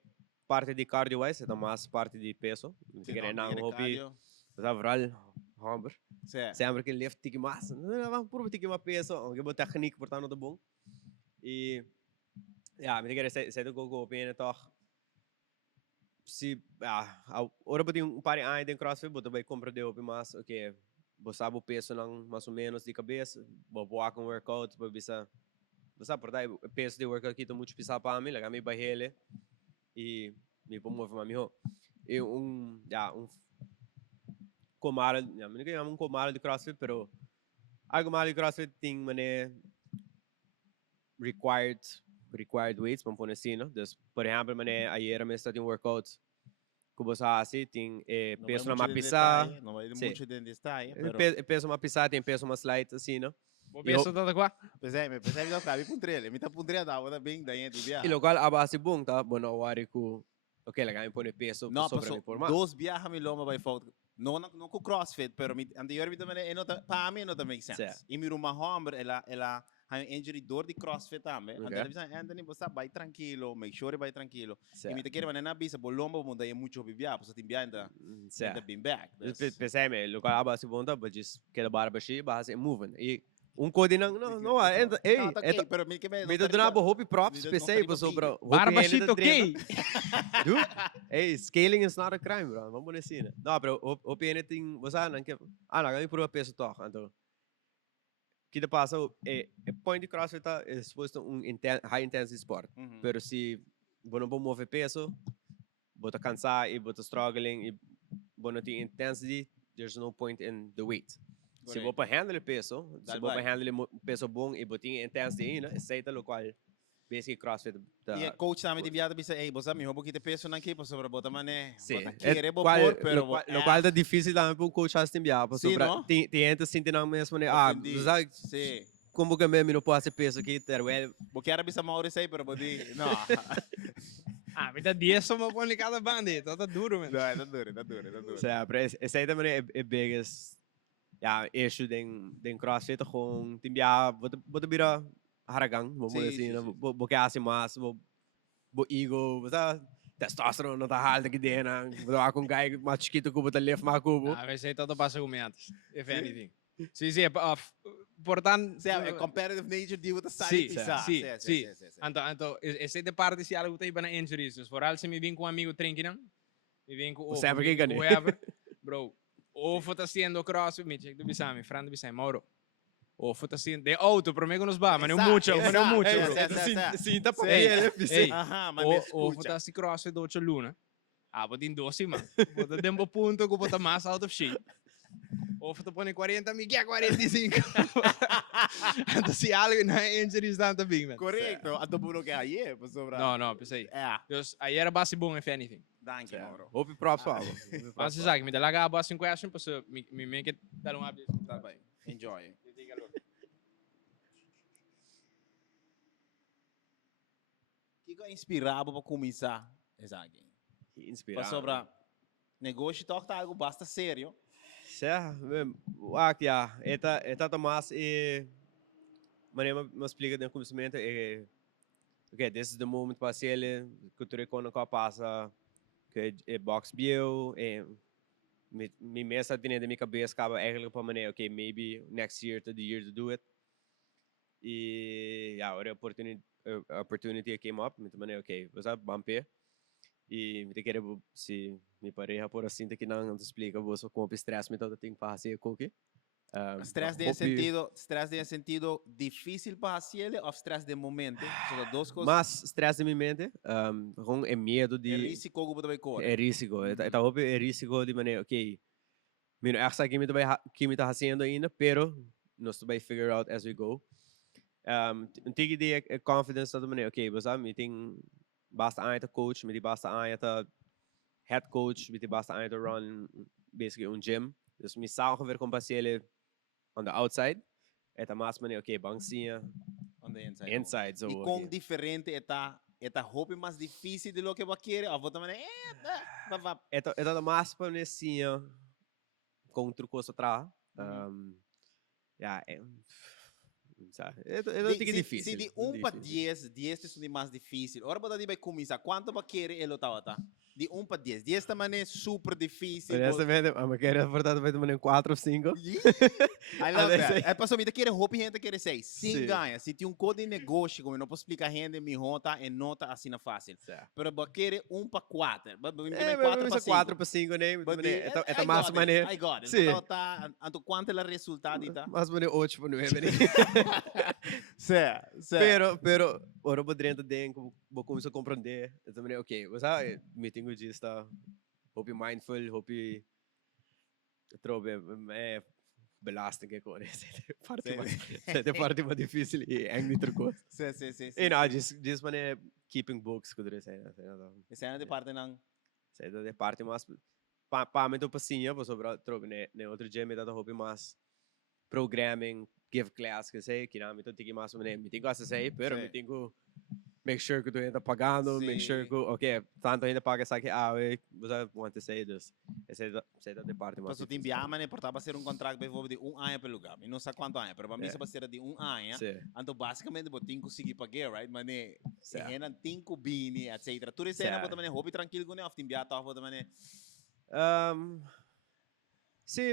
parte de cardio wise é mais parte de peso se quer não hobby tá viral hammer sempre que lift tiki mais não por tiki mais peso que boa técnica portanto tá bom e me diga se do go bem então se ora botem par de em crossfit botar vai comprar de hobby mais ok vou saber o peso não mais ou menos de cabeça vou boar com workout para bisa você por daí peso de workout aqui tô muito pisar para mim lá me vai ele e me vou mover mais e comara, não é um comara de CrossFit, pero algo mais de CrossFit tem mané required weights, vamos pôr assim, não? Dus, por exemplo, mané ayer me está um workout que você assim tem peso na mapisa, não vai muito de detalhe, peso na mapisa tem peso na slide assim, não? O peso tá qual? Me não cabe com trele, me tá com trele da hora bem daí de viagem. E local a base bom tá, bom na hora que ok, legal, me põe peso sobre mim por mais. Dos viajes me loma vai falta. Não com CrossFit, pero anterior me também para mim não make sense. E me uma hammer ela a injury dor de CrossFit também. Anthony você vai tranquilo, make sure vai tranquilo. E me te quer maneira bisa bolomba muda é muito bibia, você tem bia ainda bem back. Pensei me local a base bom tá, mas que a barba cheia, base moving. E coding não pero me me dá uma hobby props pensei sobre barba shit ok. Hey, scaling is not a crime, bro. Vamos nesse, né? Não, pero o PN tem, você não quer, não, eu prova peso toque, então. Que te passa point de CrossFit é suposto high intensity sport, pero se você não mover peso, você cansar e você struggling e você não tem intensity, there's no point in the weight. Se você handle peso, se você handle peso bom e você tem intensity, né? Esse é o qual basic CrossFit. E coach também devia dizer, ei, você me roubo que te peso na equipe sobre bota mané. Sim. O qual é difícil também para o coach assim enviar, sobre tem gente assim não mesmo né. Sim. Como que mesmo não pode ser peso aqui, ter well. Porque era bisa Maurício aí, pero bodi, não. Me dá 10 só uma põe cada banda, tá duro, mano. Tá duro. Sempre, esse aí também é biggest issue den CrossFit com tem bota vira haragang, vamos dizer assim, porque assim mais, bo ego, você testosterona não tá alto aqui dentro, vou com guy mais chiquito que bota left mais cubo. Vai ser todo passa com metas, if anything. Sim, portanto, é competitive nature deal with the side. Sim. Então, esse é de parte se algo tem para injuries, se for algo se me vem com um amigo treinando, me vem com whoever, bro. Ou foi haciendo CrossFit, me check do Bisami, Fran do Bisami, Mauro. Ou foi haciendo de auto, por mim que nos va, mas não muito, bro. Sim, tá para ele, ou foi haciendo CrossFit do 8 luna. Vou ter 12, mano. Vou ter tempo ponto que vou ter mais out of shape. Ou foi põe 40, me quer 45. Então se algo não é injuries tanto bem, mano. Correto, a do buno que aí é, sobre. Não, pensei. Dus aí era base bom, if anything. Dank je, Mauro. Hope props, Paulo. Mas você sabe, me dá lá a base question, porque me make it dar update. Tá bem. Enjoy. Que Fica inspirado para começar. Exato. Inspirado. Para sobra negócio toca algo basta sério. Ja, eta Tomás maneira me explica no começamento okay, this is the moment para ele que tu reconhece que passa que é box bio me mesa dentro da minha cabeça acaba eigenlijk para maneira okay, maybe next year to the year to do it e ja, a opportunity came up me maneira okay, você bampe e me querer se me pareja por assim que não explica você como stress me todo tem que fazer cookie Stress de sentido difícil para fazer ou stress de momento? São duas coisas. Mas stress de minha mente, gewoon é medo de... É risco que você vai correr. É risco. É risco de maneira, ok, mino echt que me está fazendo ainda, pero nós vai figure out as we go. Tige ideia é confidence da maneira, ok, você me tem basta ainda coach, me tem basta ainda head coach, me tem basta ainda run basically gym. Dus me sabe ver com paciente on the outside, é mais maneira, ok, bancinha, on the inside. Inside, so e com diferente é hobby mais difícil de lo que você quer, a outra maneira é mais para nesse com trucos atrás. É difícil. Se de 1 para 10, 10 é mais difícil. Agora você vai começar. Quanto você quer ele tá? De 1 para 10. 10 também é super difícil. Honestamente, eu quero verdade vai tomar 4 ou 5. I love that. É para mim, quer hobby, gente quer 6. Sim, ganha. Se tem código de negócio, como eu não posso explicar, gente, me rota e nota assim na fácil. Mas você quer 1 para 4. 4 para 5, né? É mais maneira. I got it. Então, quanto é o resultado? Mais maneira 8 para 9. Pero, ora vou dentro dentro, vou começar a compreender. Eu também, ok, você meeting with está, hope mindful, hope trobe é belasting que corre. É parte mais difícil e é muito coisa. Sim. E não, just mané keeping books que deve ser. Essa é de parte não. Sei da parte mais pa me tô passinha, vou sobre trobe né outro dia me dá hope mais programming, give class que sei que não me tô tem que mais mané, me tem que sei, pero me tem que make sure que tu ainda pagando, make sure que, ok, tanto ainda paga essa aqui, você want to say this. Essa é da parte mais. Mas o time ama, né, portava ser contrato para de 1 ano pelo lugar. Eu não sei quanto ano, mas para mim isso ser de 1 ano. Então, basicamente, você tem que conseguir pagar, right? Mas, né, ainda tem que bini, etc. Tudo isso ainda pode, hobby tranquilo com né, of time biata, pode, né. Sim,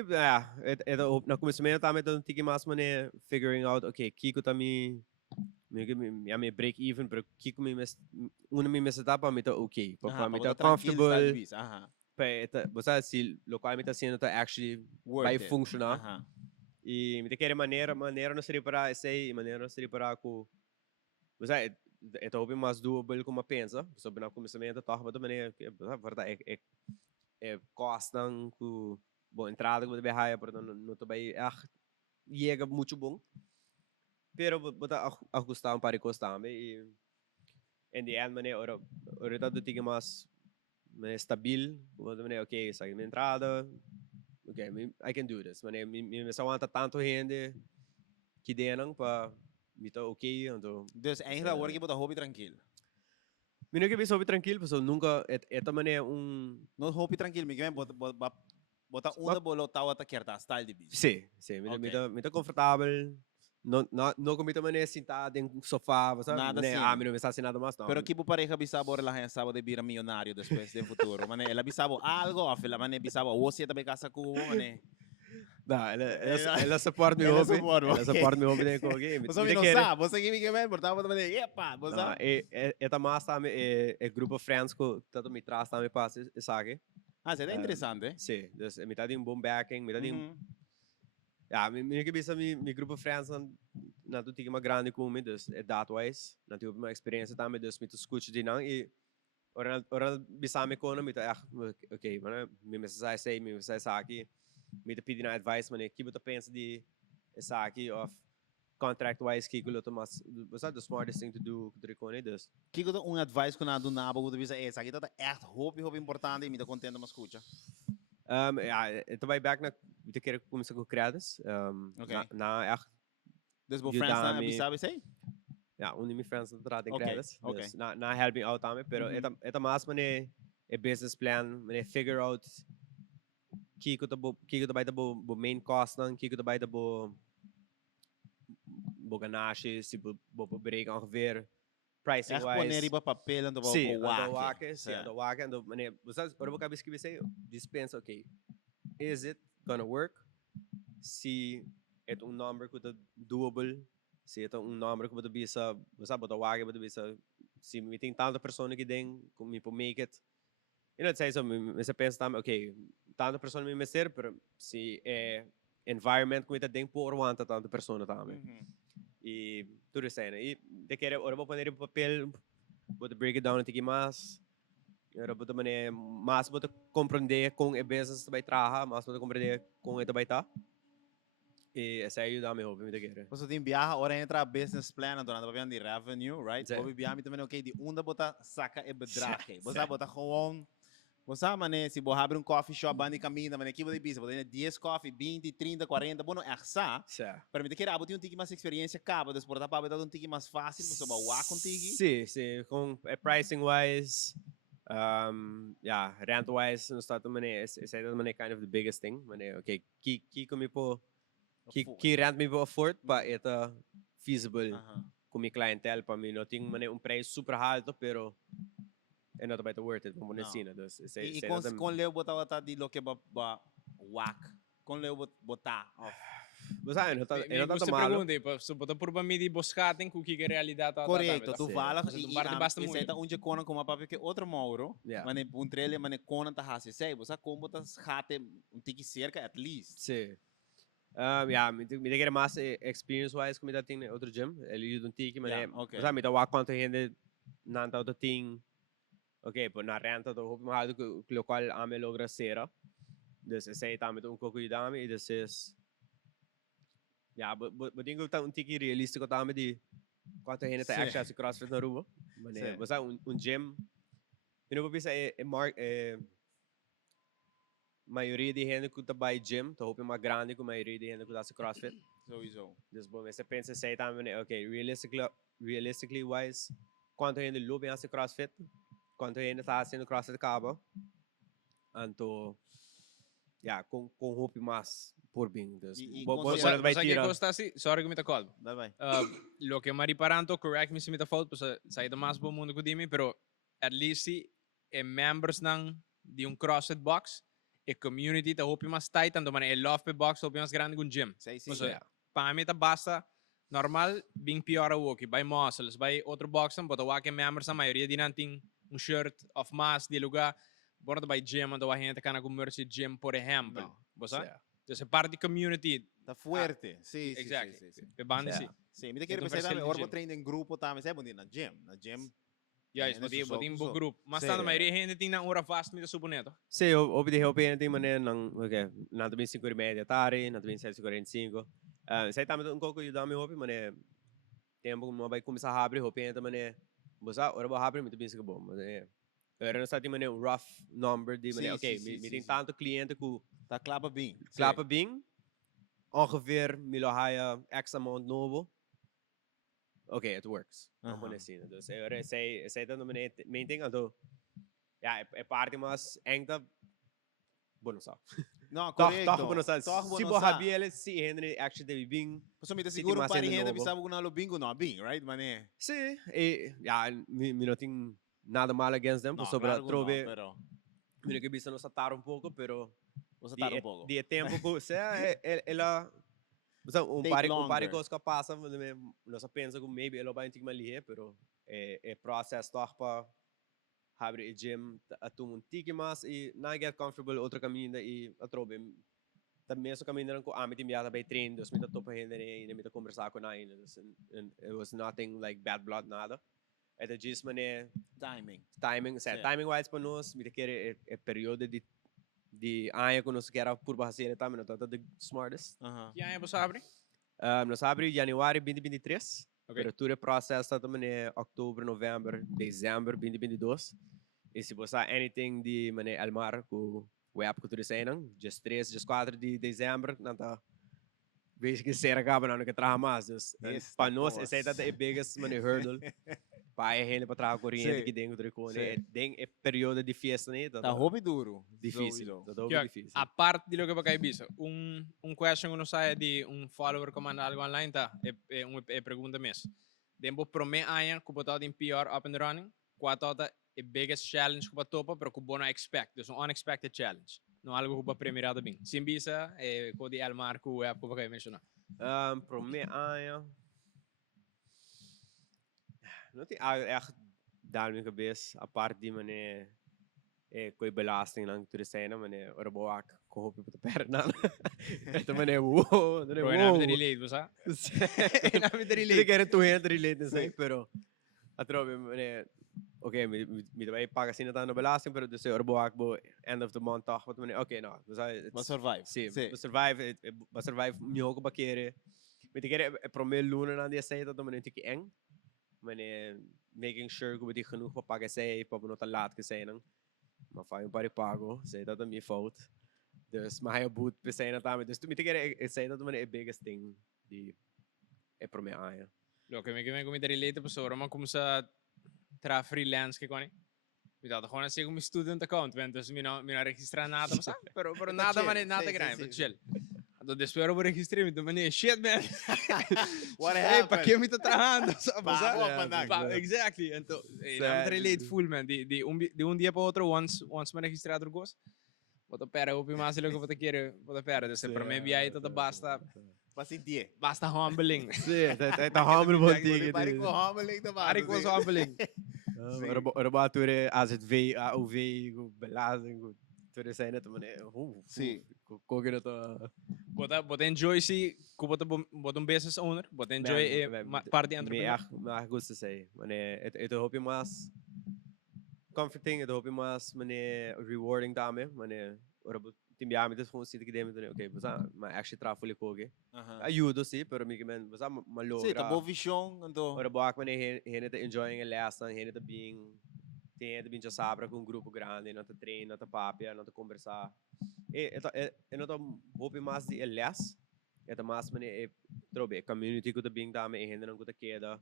no começamento também tô tem que mais mané figuring out, ok, Kiko também me break even, pero Kiko me me etapa me tá ok, para me tá comfortable. Você se local me tá sendo tá actually vai funcionar. E me te quer maneira não seria para esse, maneira não seria para com você é talvez mais doable como pensa, sobre no começamento tá de maneira que verdade é costam com boa entrada que você vai para não tô bem chega muito bom. Pero bota ajustar para costar e in the end maneira ora tá do tigre mais stabil, bota maneira ok, sai minha entrada, ok, I can do this, maneira me só aguenta tanto gente que deram para me tá ok, então. Dus eigenlijk hoor je bota hobby tranquilo. Me não que me hobby tranquilo, porque nunca é também não hobby tranquilo, me que bota uma bola tal até que tá style de bis. Sim, me tá confortável. Não como também sentado em sofá, você nada né? Assim. Me não está assim nada mais não. Pero que bu pareja bisabo ela já sabe de vira milionário depois no futuro, mane ela bisabo algo, ela mane bisabo você também casa com mane. Não, ela suporta meu hobby. Ela suporta meu hobby com alguém. Você não sabe, você que me quer portar também, epa, você. É mais também é grupo friends que tanto me traz também para sabe. Isso é interessante. Sim, dus me tá de bom backing, me tá de me que bisa mi grupo friends na tu uma grande como dus é datwise, na tu uma experiência também dus me tu escute de não e ora bisa me com me tá ok, mano, me sai me aqui, me tá pedindo advice, mano, que você pensa de essa aqui of contract wise que eu tô mais, você the smartest thing to do que recone dus. Que que advice que na do nabo você bisa essa aqui tá echt hobby importante e me tá contente mas escuta. Então vai back na te quero começar com criadas. Okay. Na Dus bo friends na sabe sei? ja, um de meus friends dat tratem Okay, credits. okay. Dus na help me out também, pero eta mas mane e business plan, mane figure out kiko to by the bo main cost nan, kiko to by the bo ganache, se bo bereiken ongeveer pricing Echt poner wise. iba papel en Sim, de sim, wake. ando wake, ando mane, você ora bo cabeça que você dispensa, okay. Is it gonna work? Se é number que tá doable, se é number que bisa, você bota wake, bisa, se me tem tanta pessoa que tem, como me make it. E não sei se você pensa também, okay, tanta pessoa me meser, pero se é environment que tem por wanta tanta pessoa também. E tudo isso aí, e de que ora vou poner papel, vou break it down um pouquinho mais. Ora vou também mais vou compreender com o business vai trabalhar, mais vou compreender com o vai estar. E essa aí ajuda-me, obviamente, que era. Você tem viaja, ora entra business plan, então anda para de revenue, right? Sim. Você viaja também, ok, de onde bota saca e bedrag. Você bota gewoon, você mané, se você abre coffee shop, bandi caminho, mané, que você bisa, você tem 10 coffee, 20, 30, 40, bueno, é sa. Para mim, te quero ter um tique mais experiência, cabo, depois portar para um tique mais fácil, você vai lá contigo. Sim, sim, com pricing wise, yeah, rent wise, nós está também, essa é também kind of the biggest thing, mané, ok, que como po que rent me afford, pa ita feasible com minha clientele, para mim não tem um preço super alto, pero é not about worth it, como ensina, dus E com leu botar de lo que ba whack, com leu botar. Você não tá, Me gusta pergunta, se botar por mim de buscar tem que a realidade tá. Correto, tu fala e basta muito. Essa é onde conan como papo que outro mauro, mas um trailer, mas conan tá hase, sei, você como botas hate um tique cerca at least. Sim. Yeah, me quer mais experience wise como da tem outro gym, ele usa um tique, mas você me dá o quanto gente não tá outro ting. Ok, por na renta do hobby mais que o local a me logra ser. Dus essa aí também um pouco de dame e desses. Ja, but dingo tá um tique realístico também de quanto gente tá access CrossFit na rua. Mas você gym, you know, bisa maioria de gente que tá by gym, tá hobby mais grande que a maioria de gente que tá CrossFit. Sowieso. Dus bom, você pensa sei também, ok, realistically wise, quanto gente lobe a CrossFit? Quanto gente tá fazendo CrossFit cabo? Então, yeah, com hobby mais por bem. Você que gosta assim, sorry que me tá call. Vai. Lo que Mari Paranto, correct me se me tá fault, pues saída mais bom mundo que dimi, pero at least é members ng de um CrossFit box, e community tá hobby mais tight, ando man é love box, hobby mais grande que gym. Sim. Para mim tá basta normal, bem pior o que by muscles, by outro box, but o que members a maioria de não tem shirt of mass de lugar. Bordo by gym, ando a gente que na mercy gym, por exemplo. Você? Então, é parte da community. Tá forte. Sim. Pe banda sim. Sim, me quer pensar também, orbo treino em grupo também, sabe onde na gym. Ja, botin bo grupo. Mas tá na maioria gente tem na hora fast me subo neto. Sim, obviamente eu penso tem maneira não, ok, não também 5:30 tarde, não também 7:45. Sei também um pouco de me hobby, mané. Tempo como vai começar a abrir, eu penso mané. Você ora vai abrir, muito bem que bom, mas era não sabe mané rough number de mané, ok, me tem tanto cliente que tá clapa bem. Clapa bem. Ongeveer melhor haya X amount novo. Okay, it works. Como assim, então eu sei tanto main thing, então é parte mais ainda bom só. Não, correto. Toch bom só. Se você havia ele se Henry actually deve bem. Você me seguro para gente bisa algum no bingo não bem, right, mané? Sim, e me não tem nada mal against them, sobre trove. Me que bisa nos atar pouco, pero você tá pouco. De tempo que você ela pare coisas que passa, nós pensa que maybe ela vai ter que malhar, pero é processo toch para abrir o gym, atum tique mais e não get comfortable outro caminho e a trobe. Também esse caminho com a mim tinha para treino, dus me tá topa ainda e me tá conversar com ainda, dus it was nothing like bad blood nada. É just mané timing, certo? Timing wise para nós, me quer é período de ano que nós quer por baixo também, não tá the smartest. Que ano você abre? Nós abre em janeiro 2023. Okay. Pero tudo o processo também é outubro, novembro, dezembro 2022. E se você anything de mané almar com o app que tu dizendo, just 3, just 4 de dezembro, não tá basically ser acaba na que trabalha mais. Dus, Yes, para nós, tapos. esse é o biggest hurdle. Para a gente para trabalhar corrente Sim. que dentro do recone. Sim. É período de festa, né? Tá hobby duro. Difícil. Tá Kaya, difícil. a parte de lo que vai bisa, question que não sai de follower que manda algo online, tá? Pergunta mesmo. Dembo prome aia que botar em PR up and running, quatro é biggest challenge que topa, pero que não expect, dus unexpected challenge. Não algo que primeiro bem. Sim bisa, com de Elmar que o app que vai mencionar. Prome aia. Não tem echt daar mijn cabeça, a parte de maneira coi belasting lang tu cena maneira ora boa que hoop je te perna. Então maneira wow, Bro, na vida relate, você? Na vida Ele relate. quer tu ainda relate sei, pero a trobe maneira okay, me vai pagar assim na belasting, pero desse ora boa bo end of the month toch wat maneira okay, não, Mas survive. sim, survive meu que baquere. Me te quer é prometer luna na dia 6 dat maneira que eng. Maneira making sure que we genoeg para pagar sei, para não estar laat que sei não. Mas faz para pago, sei dat é minha fault. Dus maar hij boet per se na tame. Dus tu me te quer sei dat é biggest thing de é para mim aia. Lo que me comenta relate pessoa, mas como se tra freelance que quando me dá gewoon assim como student account, vem, dus me não registrar nada, mas pero nada mas nada grande, chill. Então depois eu vou registrar, me mané shit man. What Hey, happened? para que me tá trabajando, Pago, exactly. Então, não relate full man, de dia para outro once me registrar outro gosto. Bota pera, o mais lo que você quer, bota pera, dus para mim via aí tudo basta humbling. Sim, tá humble bom Pare com humbling da base. Pare com os humbling. Ora bature as het v AOV belasting tu sei na também. Sim. Coge to Bota enjoy se bota business owner, bota enjoy parte entrepreneur. Maar gosto sei, mané, eu hoop mais comforting, eu hoop mais mané rewarding também, mané, ora timbia me gewoon zitten que dentro, okay, mas actually trafo coge. Ajudo sim, pero me que men, malogra. Sim, tá boa visão, então. Ora boa mané, ele tá enjoying a lesson, ele tá being tem bem já sabe com um grupo grande, não tá treino, não tá papia, não tá conversar. Eu não tô hope mais de elas, é tá mais mané trobe community que tá bem também, ainda não tá queda.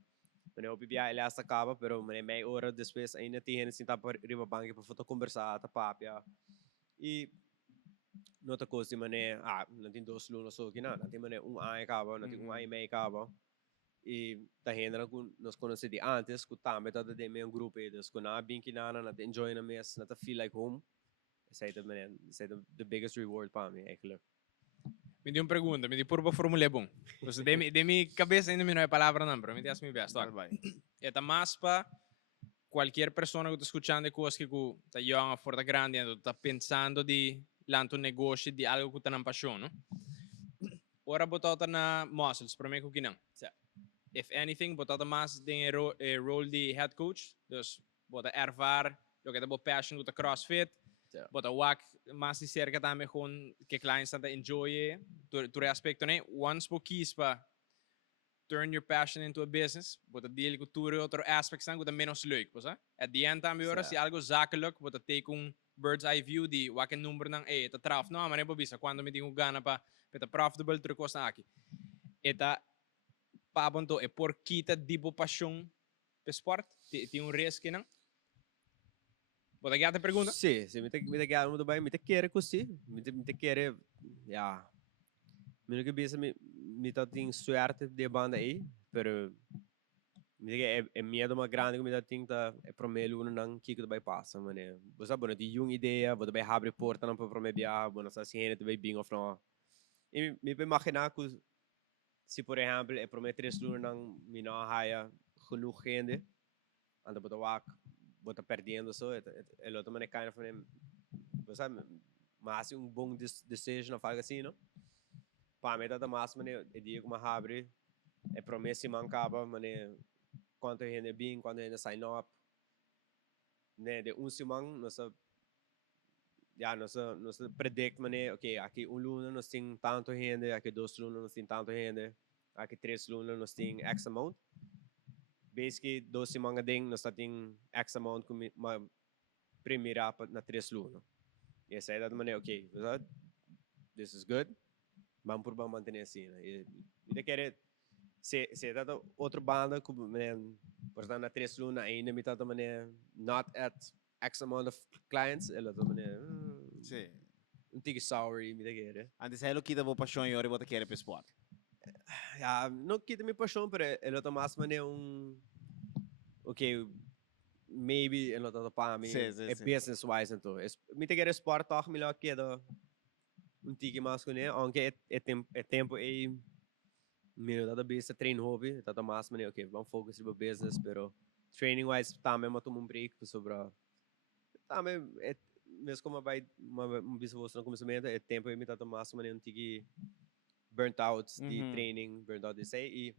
Mané hope bia elas acaba, pero mané meia hora depois ainda tem assim tá para riba banque para foto conversar, tá papia. E não tá coisa mané, não tem dois lunas só que não tem mané ano acaba, não tem ano e meio acaba. E tá rendendo com nós conhecemos de antes, que também tá de meio grupo aí, dus quando a bem que nada, não tá enjoy na mesa, não tá feel like home. Esse é the biggest reward para mim, eigenlijk. Me deu uma pergunta, me deu por formule bom. Você de minha cabeça ainda me não é palavra não, pero me diz me best. É tá mais para qualquer pessoa que está escutando coisas que tá young, forte grande, tá pensando de lançar um negócio de algo que tá na paixão, não? Ora botar na muscles, para mim que não. If anything, botar mais de role de head coach, dus botar ervar, lo que tá passion com CrossFit, botar wak mais de cerca também com que clients estão enjoy, tu aspecto né, once por kies para turn your passion into a business, botar deal com tu outro aspects que tá menos leuk, pois at the end também ora se algo zakelijk, botar take bird's eye view de wak número não é, tá traf, não, mas não bisa quando me digo gana para profitable trucos aqui. Eta pabonto é por kita dibo paixão pe sport, tem risco não? Bota aqui a pergunta? Sim, me te quer muito bem, me te quer cosi, me te quer, ja. Me que bisa me tá tem sorte de banda aí, pero me que é medo uma grande que me tá tem tá é promelo não que vai passar, mané. Você sabe, de uma ideia, você vai abrir porta não para prometer, você sabe se gente vai bem ou não. E me imaginar que se por exemplo é prometer isso não me não há genoeg gente, anda botar wak, botar perdendo só, é outra maneira kind of você sabe, mas bom decision of algo assim, não? Para mim tá mais maneira é dia como abre, é promessa mancava, maneira quanto gente bem, quanto gente sign up, né? De semana nossa ja, nós predict maneira, ok, aqui luna nós tem tanto gente, aqui luna nós tem tanto gente, aqui luna nós tem X amount. Basically, mga ding nós tem X amount com uma primeira na luna. E essa é da maneira, ok, this is good. vamos por manter assim, né? E querer se tá outra banda que por estar na 3 luna ainda me tá também not at X amount of clients, ela também Sim. tige sour e me querer. Antes é o que dá paixão e hora você quer para sport. Ja, não quita minha paixão, mas ela tá mais okay, maybe ela tá para mim é business wise então. Me querer sport toch melhor que tige mais com ele, aunque é tempo e meu dada bisa treino hobby, tá mais okay, vamos focar sobre business, pero training wise também mas tomo break sobre também mesmo como vai uma bisa você no começamento é tempo e me tá mais tige burnt out de training, burnt out de sei e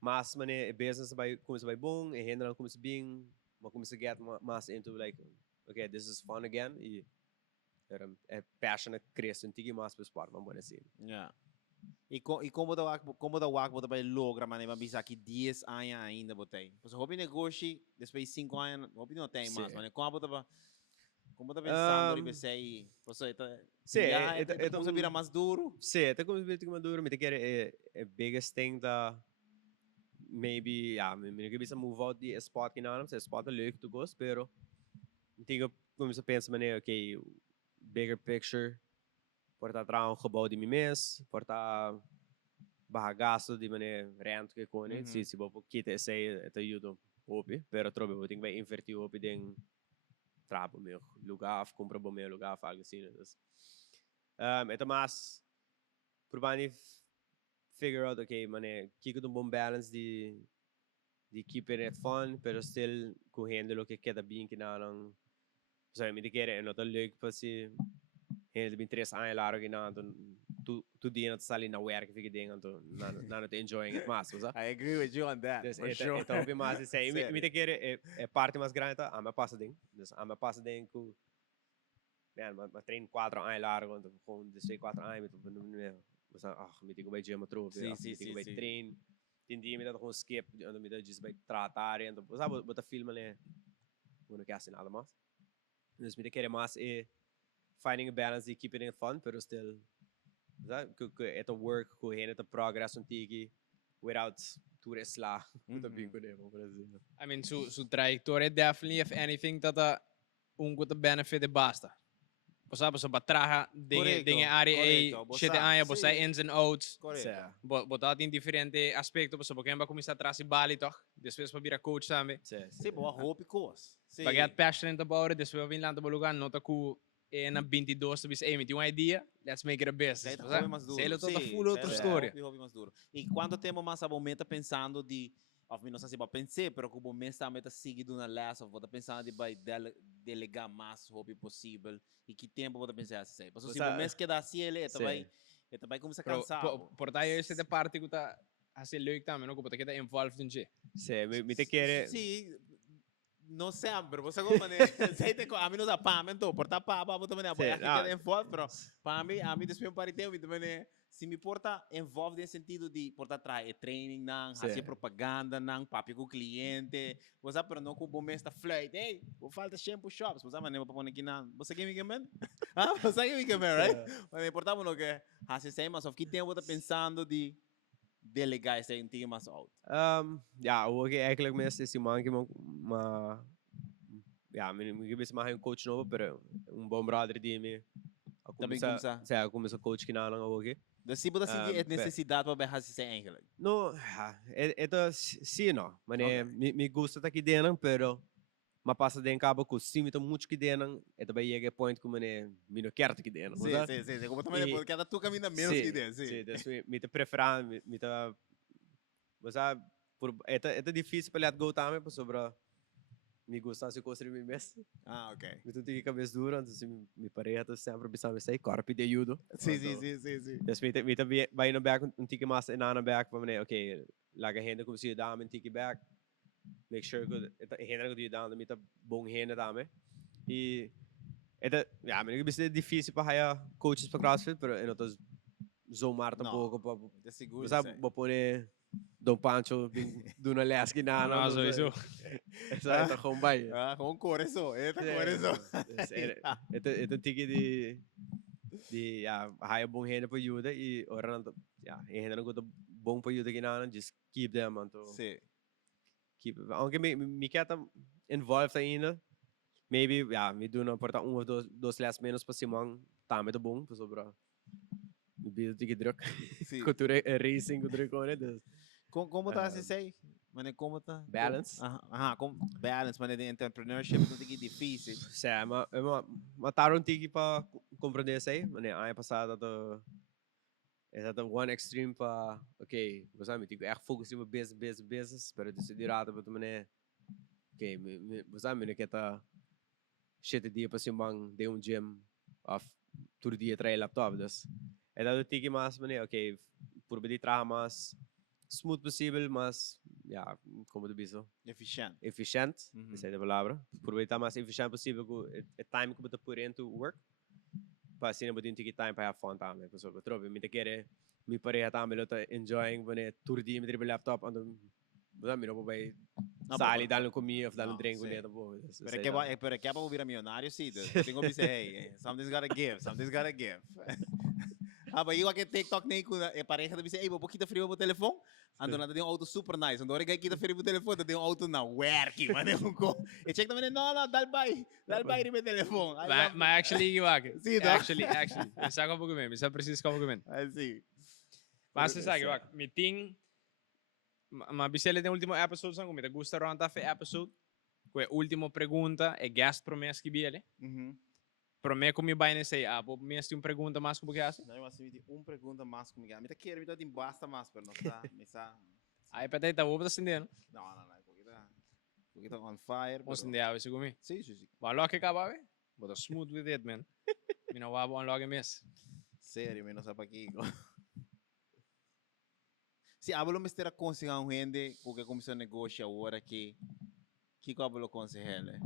mas business vai bom e renda começa bem, mas começa get mais into like okay, this is fun again e passionate cresce tige mais para sport, vamos assim. Yeah. E como da WAC você vai lograr, mas vai pensar que 10 anos ainda botei. Você hobby negócio, depois 5 anos, hobby não tem mais, mas como tá pensando, você aí, você como vira mais duro? Sim, tá como vira mais duro, me te quer biggest thing da maybe, me que bisa move out de spot que não, se spot é leuk tu gosto, pero tenho como você pensa, mané, okay, bigger picture, por estar atrás gebouw de mim mês, por estar bagaço de mané rent que cone, se vou kita esse te ajuda hobby, pero trobe vou ter que vai invertir hobby den trabalho meu lugar, comprar bom meu lugar, algo assim, né? Então mas por bani figure out okay, mané, que um bom balance de keeping it fun, pero still correndo lo que queda bem que não sabe, me quer não tá leuk para se ele bem 3 anos largo que não tu dia não sali na work fica dentro então não te enjoying it mais, sabe? I agree with you on that. For sure. Então bem mais isso aí, me quer é parte mais grande tá, ama passa dentro, ama passa dentro com mas treino 4 anos largo então com 4 anos então você me digo vai gym trovo, me digo vai treino tem dia me dá com skip, então me dá just vai tratar então sabe bota filme né não quer assim nada mais mas me quer mais é finding a balance de keeping it fun pero still é work com é progress tige without tour isla muito bem com ele por exemplo I mean su trajectoria definitely if anything that good benefit de basta. Você batraja dingen área shit aya você ins and outs. Botar em diferente aspecto você porque vai começar a trazer bali toch depois para virar coach também. Sim, boa hope course. Bagat passionate about it depois vai lá no lugar nota ku na 22 tu bisa tem uma ideia, let's make it a business. Sei lá toda full outra história. E quanto tempo mais a momento pensando de of não sei se vai pensar, pero que o momento também está seguindo na last of você pensando de vai delegar mais hobby possível e que tempo você pensar assim. Porque se o momento que dá assim ele vai começar a cansar. Por daí essa parte que tá assim leuk também, não que você quer involved em je. Sim, me te quer. Sim. Não sempre, você como maneira, a mim não dá para mim, porta para também não, porque aqui envolve, pero para mim, depois para tempo também se me porta envolve nesse sentido de porta atrás, training não, fazer propaganda não, papo com o cliente, você pero não com o bom mês da flight, ei, vou falta shampoo shops, você maneira para pôr aqui não, você quer me queimar? Você quer me queimar, right? Mas importava não que, assim sei, mas que tempo tá pensando de delegar esse time mais alto. O que eigenlijk mesmo esse man que me que mais um coach novo, pero bom brother de mim. Também começar. Começa coach que não ok. Da se você sentir necessidade para berrar se eigenlijk. No, sim não, mas me gusta tá aqui dentro, pero mas passa dentro cabo com sim então muito que dentro, é também chega point como me não quero aqui dentro. Sim, como também porque cada tu caminha menos que dentro, sim. Sim, me te preferar, me tá você por é difícil para let go também por sobre me gusta se construir mim mesmo. Ok. Me tu tive cabeça dura, então me parece sempre pensar sei corpo de ajuda. Sim. Então me vai no back tique mais na back para mim, ok, laga renda como se dá um tique back. Make sure que renda que dá me tá bom renda também. E me é difícil para hire coaches para CrossFit, pero eu não tô zoomar pouco para seguro. Sabe, vou pôr Dom Pancho do na lesk na não sowieso. Essa gewoon com coração, Ito tiki ja, hij een bom heen voor juda I orang ja, heen dan goed bom voor juda ginaan, just keep them on to Sim. keep. Aunque me queda involved ainda. Maybe, ja, me doen een porta of dos les menos para Simão, tá met de bom, para sobra. Me bida tige druk. Sim. Cultura racing, cultura com ele, dus. Como tá se sei? Mano, como tá? Balance. Com balance, mano, de entrepreneurship não tem que difícil. Sim, mas taron tiki para compreender isso aí, mano, ano passado é dat one extreme para, ok, você sabe, tipo, focus em business, para decidir a outra maneira, ok, você sabe, que tá shit dia para Simão de gym, of todo dia trabalhar laptop, dus, é dat tiki mais, mano, ok, por pedir trabalhar mais smooth possível, mas, ja, como tu biso, efficient, essa é a palavra, aproveitar mais eficiente possível o time que você pôr into work, para assim não ter time para have fun também, pessoal, eu trouxe, me querer, me pareja também, eu tô enjoying, quando todo dia me trabalhar laptop, ando, mas me não vai sair dar um comida, dar um drink, né, também. Pero que é para ouvir a milionário, sim, tenho que dizer, hey, something's gotta give. Mas eu aqui TikTok nem com a pareja deve dizer, ei, vou pouquinho frio no telefone, ando nada de auto super nice, ando agora que frio no telefone, tem auto na work, mano, e check também, não, dá vai no meu telefone. Mas actually, eu acho. Sim, Actually, me saca um pouco mesmo, me saca preciso como que mesmo. Assim. Mas você sabe, eu acho, me tem, mas bisele tem último episode, sangue, me gusta ronda fe episode, que a última pergunta é guest promessa que biele. Promete como vai nesse aí, vou me uma pergunta mais como que é assim? Não, mas me uma pergunta mais como que é. Me tá querendo, me tá tem basta mais, mas não está, me está. Aí para tá vou acendendo. Não, porque tá on fire. Vamos acender a isso comigo. Sim. Vai logo que acaba, velho. Vou dar smooth with it, man. Me não vai bom logo mesmo. Sério, me não sabe aqui. Se hablo me estar aconselhando gente, porque começou a negociar agora que hablo aconselhar,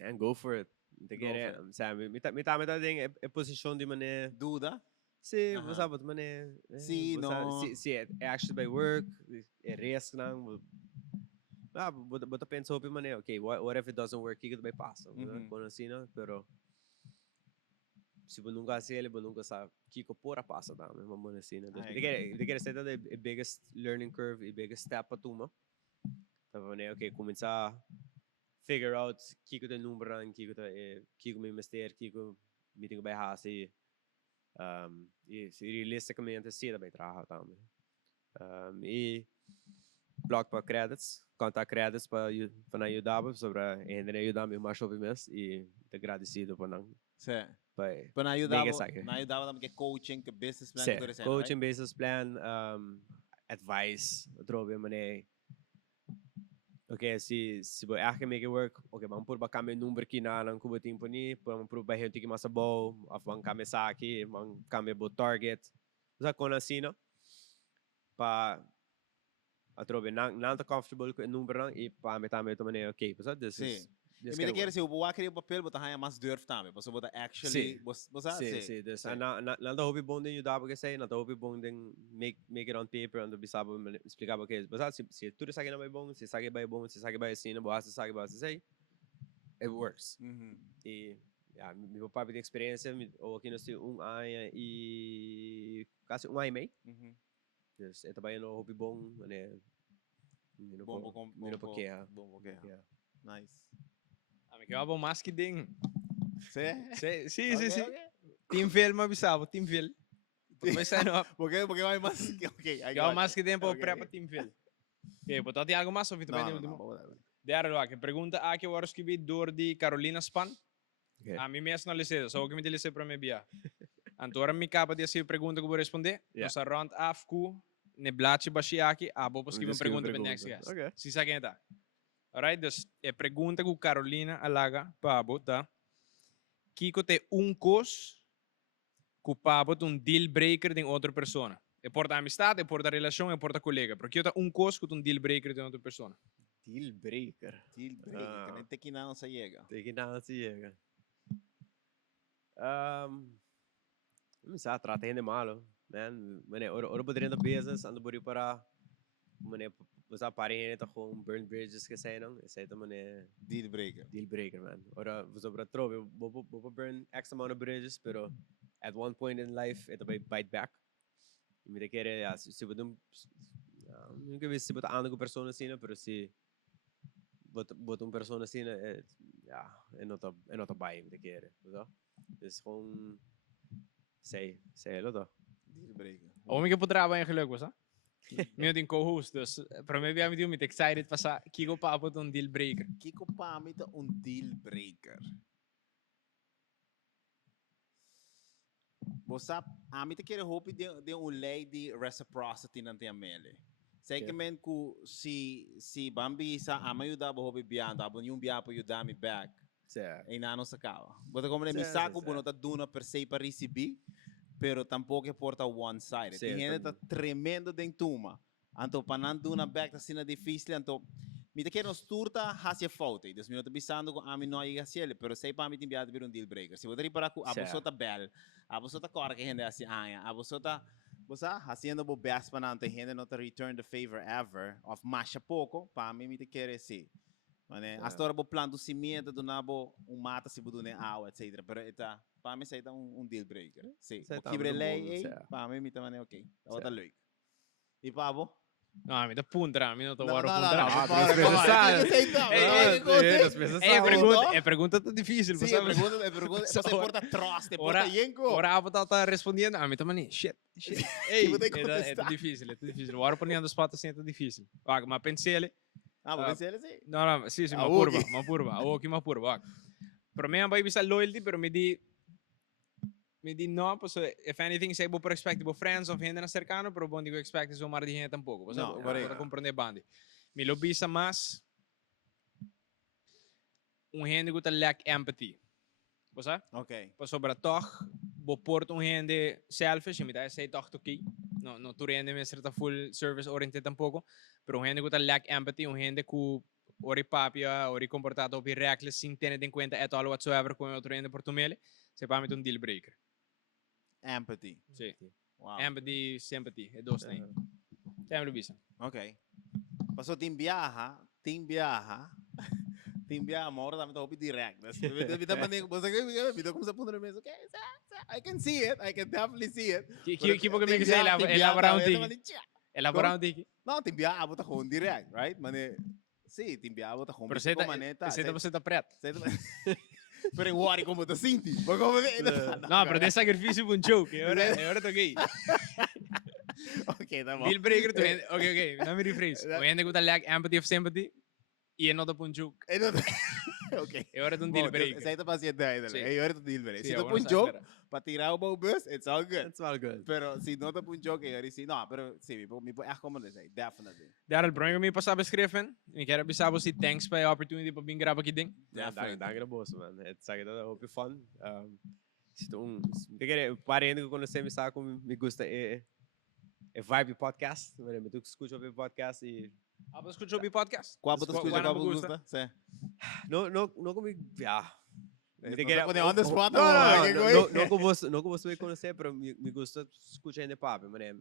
And go for it. Te querer, sabe, me tá ding é posição de maneira Duda? sim, você sabe de maneira sim, não. Se é actually by work, é risk não. Bota pensar sobre maneira, ok, what if it doesn't work, que vai passar, quando assim, não, pero se você nunca se ele, você nunca sabe que pora passa, tá, mas vamos assim, né? Te querer ser the biggest learning curve, the biggest step para tuma. Tá vendo, ok, começar figure out que tem número, que me mester, que me tem que baixar se e realisticamente se dá bem trabalhar também. E block para credits, contar credits para ajudar sobre ainda ajudar-me mais sobre mês e te agradecido por não. Sim. Para ajudar também que coaching, que business plan, sim, coaching, business plan, advice, trobe mané. Ok, se você acha que make it work, ok, vamos por bacar meu número aqui na Cuba tempo ni, vamos por baixo que mais bom, vamos começar aqui, vamos cambiar o target, já com assim, não? Para a trobe não tá comfortable com o número e para meter meu também, ok, pessoal, this is e me quer se eu vou querer papel, botar aí mais durf também, você botar actually, você sim, this não tá hobby bom de ajudar porque sei, não tá hobby bom de make it on paper, ando bisabo explicar porque, mas se tudo sabe não vai bom, se sabe vai bom, se sabe vai assim, não boa, se sabe vai sei, it works. E meu pai tem experiência, ou aqui nós temos ano e quase ano e meio. Yes, é também no hobby bom, né? Bom porque nice. Que é bom mais que ding. Sim. Team Phil, mas bisabo, Team Phil. Mas sai não. Porque vai mais que ok. Que é mais que tempo prepara Team Phil. Ok, botar tem algo mais ou visto bem no último. Dera lá, que pergunta aqui eu acho que vi dor de Carolina Span. A mim mesmo não lhe sei, só que me disse para me via. Antônio me acaba de fazer pergunta que eu vou responder. Nós round afku ne blaadje baxiaki, vou escrever uma pergunta para next guest. Se sabe quem tá. Alright, dus a pergunta que Carolina alaga Pabo, tá? Kiko tem cos que o Pabo tem deal breaker de outra pessoa. É porta amistade, é porta relação, é porta colega. Porque eu tenho cos que tem deal breaker de outra pessoa. Deal breaker. Nem tem que não se chega. Não sei, trata de malo, man. Ora poderia dar business, ando por para basta parehin ito kung burn bridges kasi nang isa ito man Deal breaker. deal breaker man. Ora basta para trobe, bobo burn X amount of bridges pero at one point in life ito may bite back. Hindi kere si budum não que se botar ando com persona assim, pero se bota uma persona assim, é nota bem, me quer, tá? Dus gewoon sei lo to. Deal breaker. Om ik op draaien geluk was, hè? Meu din co-host, dus para mim eu me excited para Kiko Papo um deal breaker. Kiko pamita deal breaker. Você a mim te quer hope de lei de reciprocity não tem a mele. Sei que men ku si Bambi sa amayuda bo hope biando, abo yung bia po ayudar me back. Em nano sa kawa. Bota como me saco bo nota duna per se para receber, pero tampoco porta one side. Tem gente tá tremendo dentro tuma. Anto panan duna back tá sina difícil, anto mi te quero turta hacia foto. Dus mi nota bisando com ami no ia cielo, pero sei pa mi te enviado vir deal breaker. Se você para ku abo sota bel, abo sota cora que gente assim abo sota Bosa, haciendo bo best pa nante gente no te return the favor ever of masha pouco, pa mim te quer si. Mane, hasta ora bo plan do cimento do nabo mata se budu ne awa, etc. Pero eta, pa mim sai deal breaker. Si, o kibre lei, pa mim te mane okay. Ota leuk. E pabo? No, a mí te punta, a mí no te voy a pregunta tá difícil. Sí, pergunta, você porta trust, porta yenko. Ora, a botar tá respondendo, a mí também, shit. Ei, é difícil. Agora ponendo os patos assim é difícil. Mas pensei ali. Pensei ali, sim. Não, sim, uma curva. Uma curva. Para mim, vai visar loyalty, pero me di no, pues if anything, sei bo expect bo friends of gente na cercano, pero bom digo expect so mar di gente tampoco. Pues no, para compreender bandi. Me lo bisa mas gente que lack empathy. Pues Okay. Pues sobre toch bo port gente selfish, me dá sei toch toki. No tu rende me certa full service oriented tampoco, pero gente que lack empathy, gente que ori papia, ori comportado pi reckless sin tener en cuenta eto algo whatsoever con otro gente por tu mele, se para mí un deal breaker. Empathy. Sí. Wow. Empathy, sympathy. É dois nem. Tem lo bisa. Ok. Passou tim viaja, uma hora também tá hopi direct. Vida maning, você que vida como se põe no mês. Okay, I can see it. I can definitely see it. Que porque me quiser elaborar um tiki. Elaborar um tiki. Não, tim viaja bota com direct, right? Mane, sim, tim viaja bota com maneta. Você tá preto. Pero igual como te sinti. No, pero de sacrificio un joke. Ahora toquei. Ok, tá bom. Deal breaker, ok, não me rephrase. O gente que lack empathy of sympathy e é nota para um joke. Ok. Agora é deal breaker. Essa é a paciente ainda. Agora é deal breaker. Sí, Se tu põe joke para tirar o bus, it's all good. Pero se não te põe joke, agora sim. Não, pero sim, me põe como dizer, definitely. Daar problema que me passava escreven. Ik heb besado se thanks para a opportunity para vir gravar aqui ding. Dank boss man. Het zeg dat hoop je fun. Parendo que quando você me sabe como me gusta é vibe podcast, mas me tu escuta o podcast e Você escutou o podcast? Qual você escuta, qual você gusta? Sim. Não comigo, on the spot. Não que você vai conhecer, mas me gusta escutar ainda papo, mas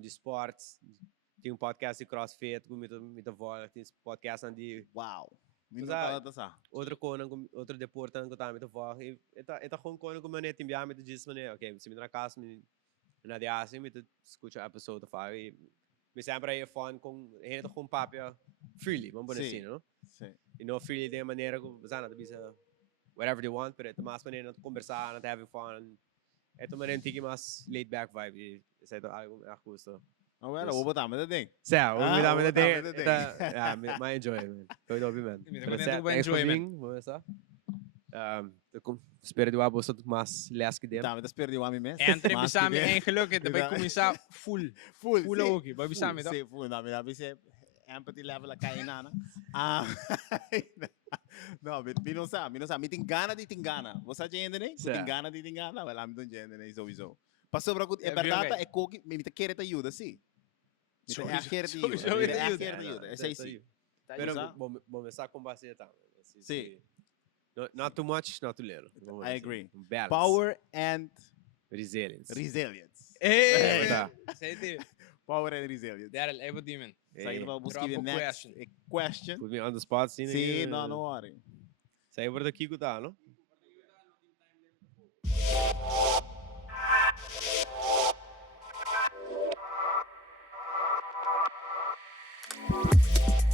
de esportes, tem podcast de CrossFit, me volta, tem podcast de wow. Outro deporte que eu também volta, e tá com como eu tenho me diz, ok, se me na casa me na de assim, me escuta a episode faz e me sempre é fun com papo freely, vamos dizer assim, não? Sim. E não freely de maneira que você não bisa whatever they want, pero mais maneira de conversar, de having fun. É uma maneira de mais laid back vibe, isso é algo que eu gosto. Well, vou botar mais ding. Vou botar mais ding. My enjoy, man. Tô indo man. Vamos lá. Espero de você mais les que Tá, mas espero de homem mesmo. Entre bisame en geluk, depois começar full ok. Vai bisame, tá? Sim, full. Não, me dá bise empathy level a cair nana. Não, me não sabe. Me tem gana de tingana. Você já entende, né? Tem gana de tingana, well, I'm don't entende, né? Sowieso. Passou para é verdade, é coque, me te quer te ajuda, sim. É quer te ajuda. É isso. Pero vamos começar com base tá. Sim. Not too much, not too little. I agree. Balance. Power and resilience. Resilience. Ei! Power and resilience. Daryl, even die man. Sai para buscar Drop a next question. question. Put me on the spot, sim. Sim, não worry. Sai para daqui que tá, não?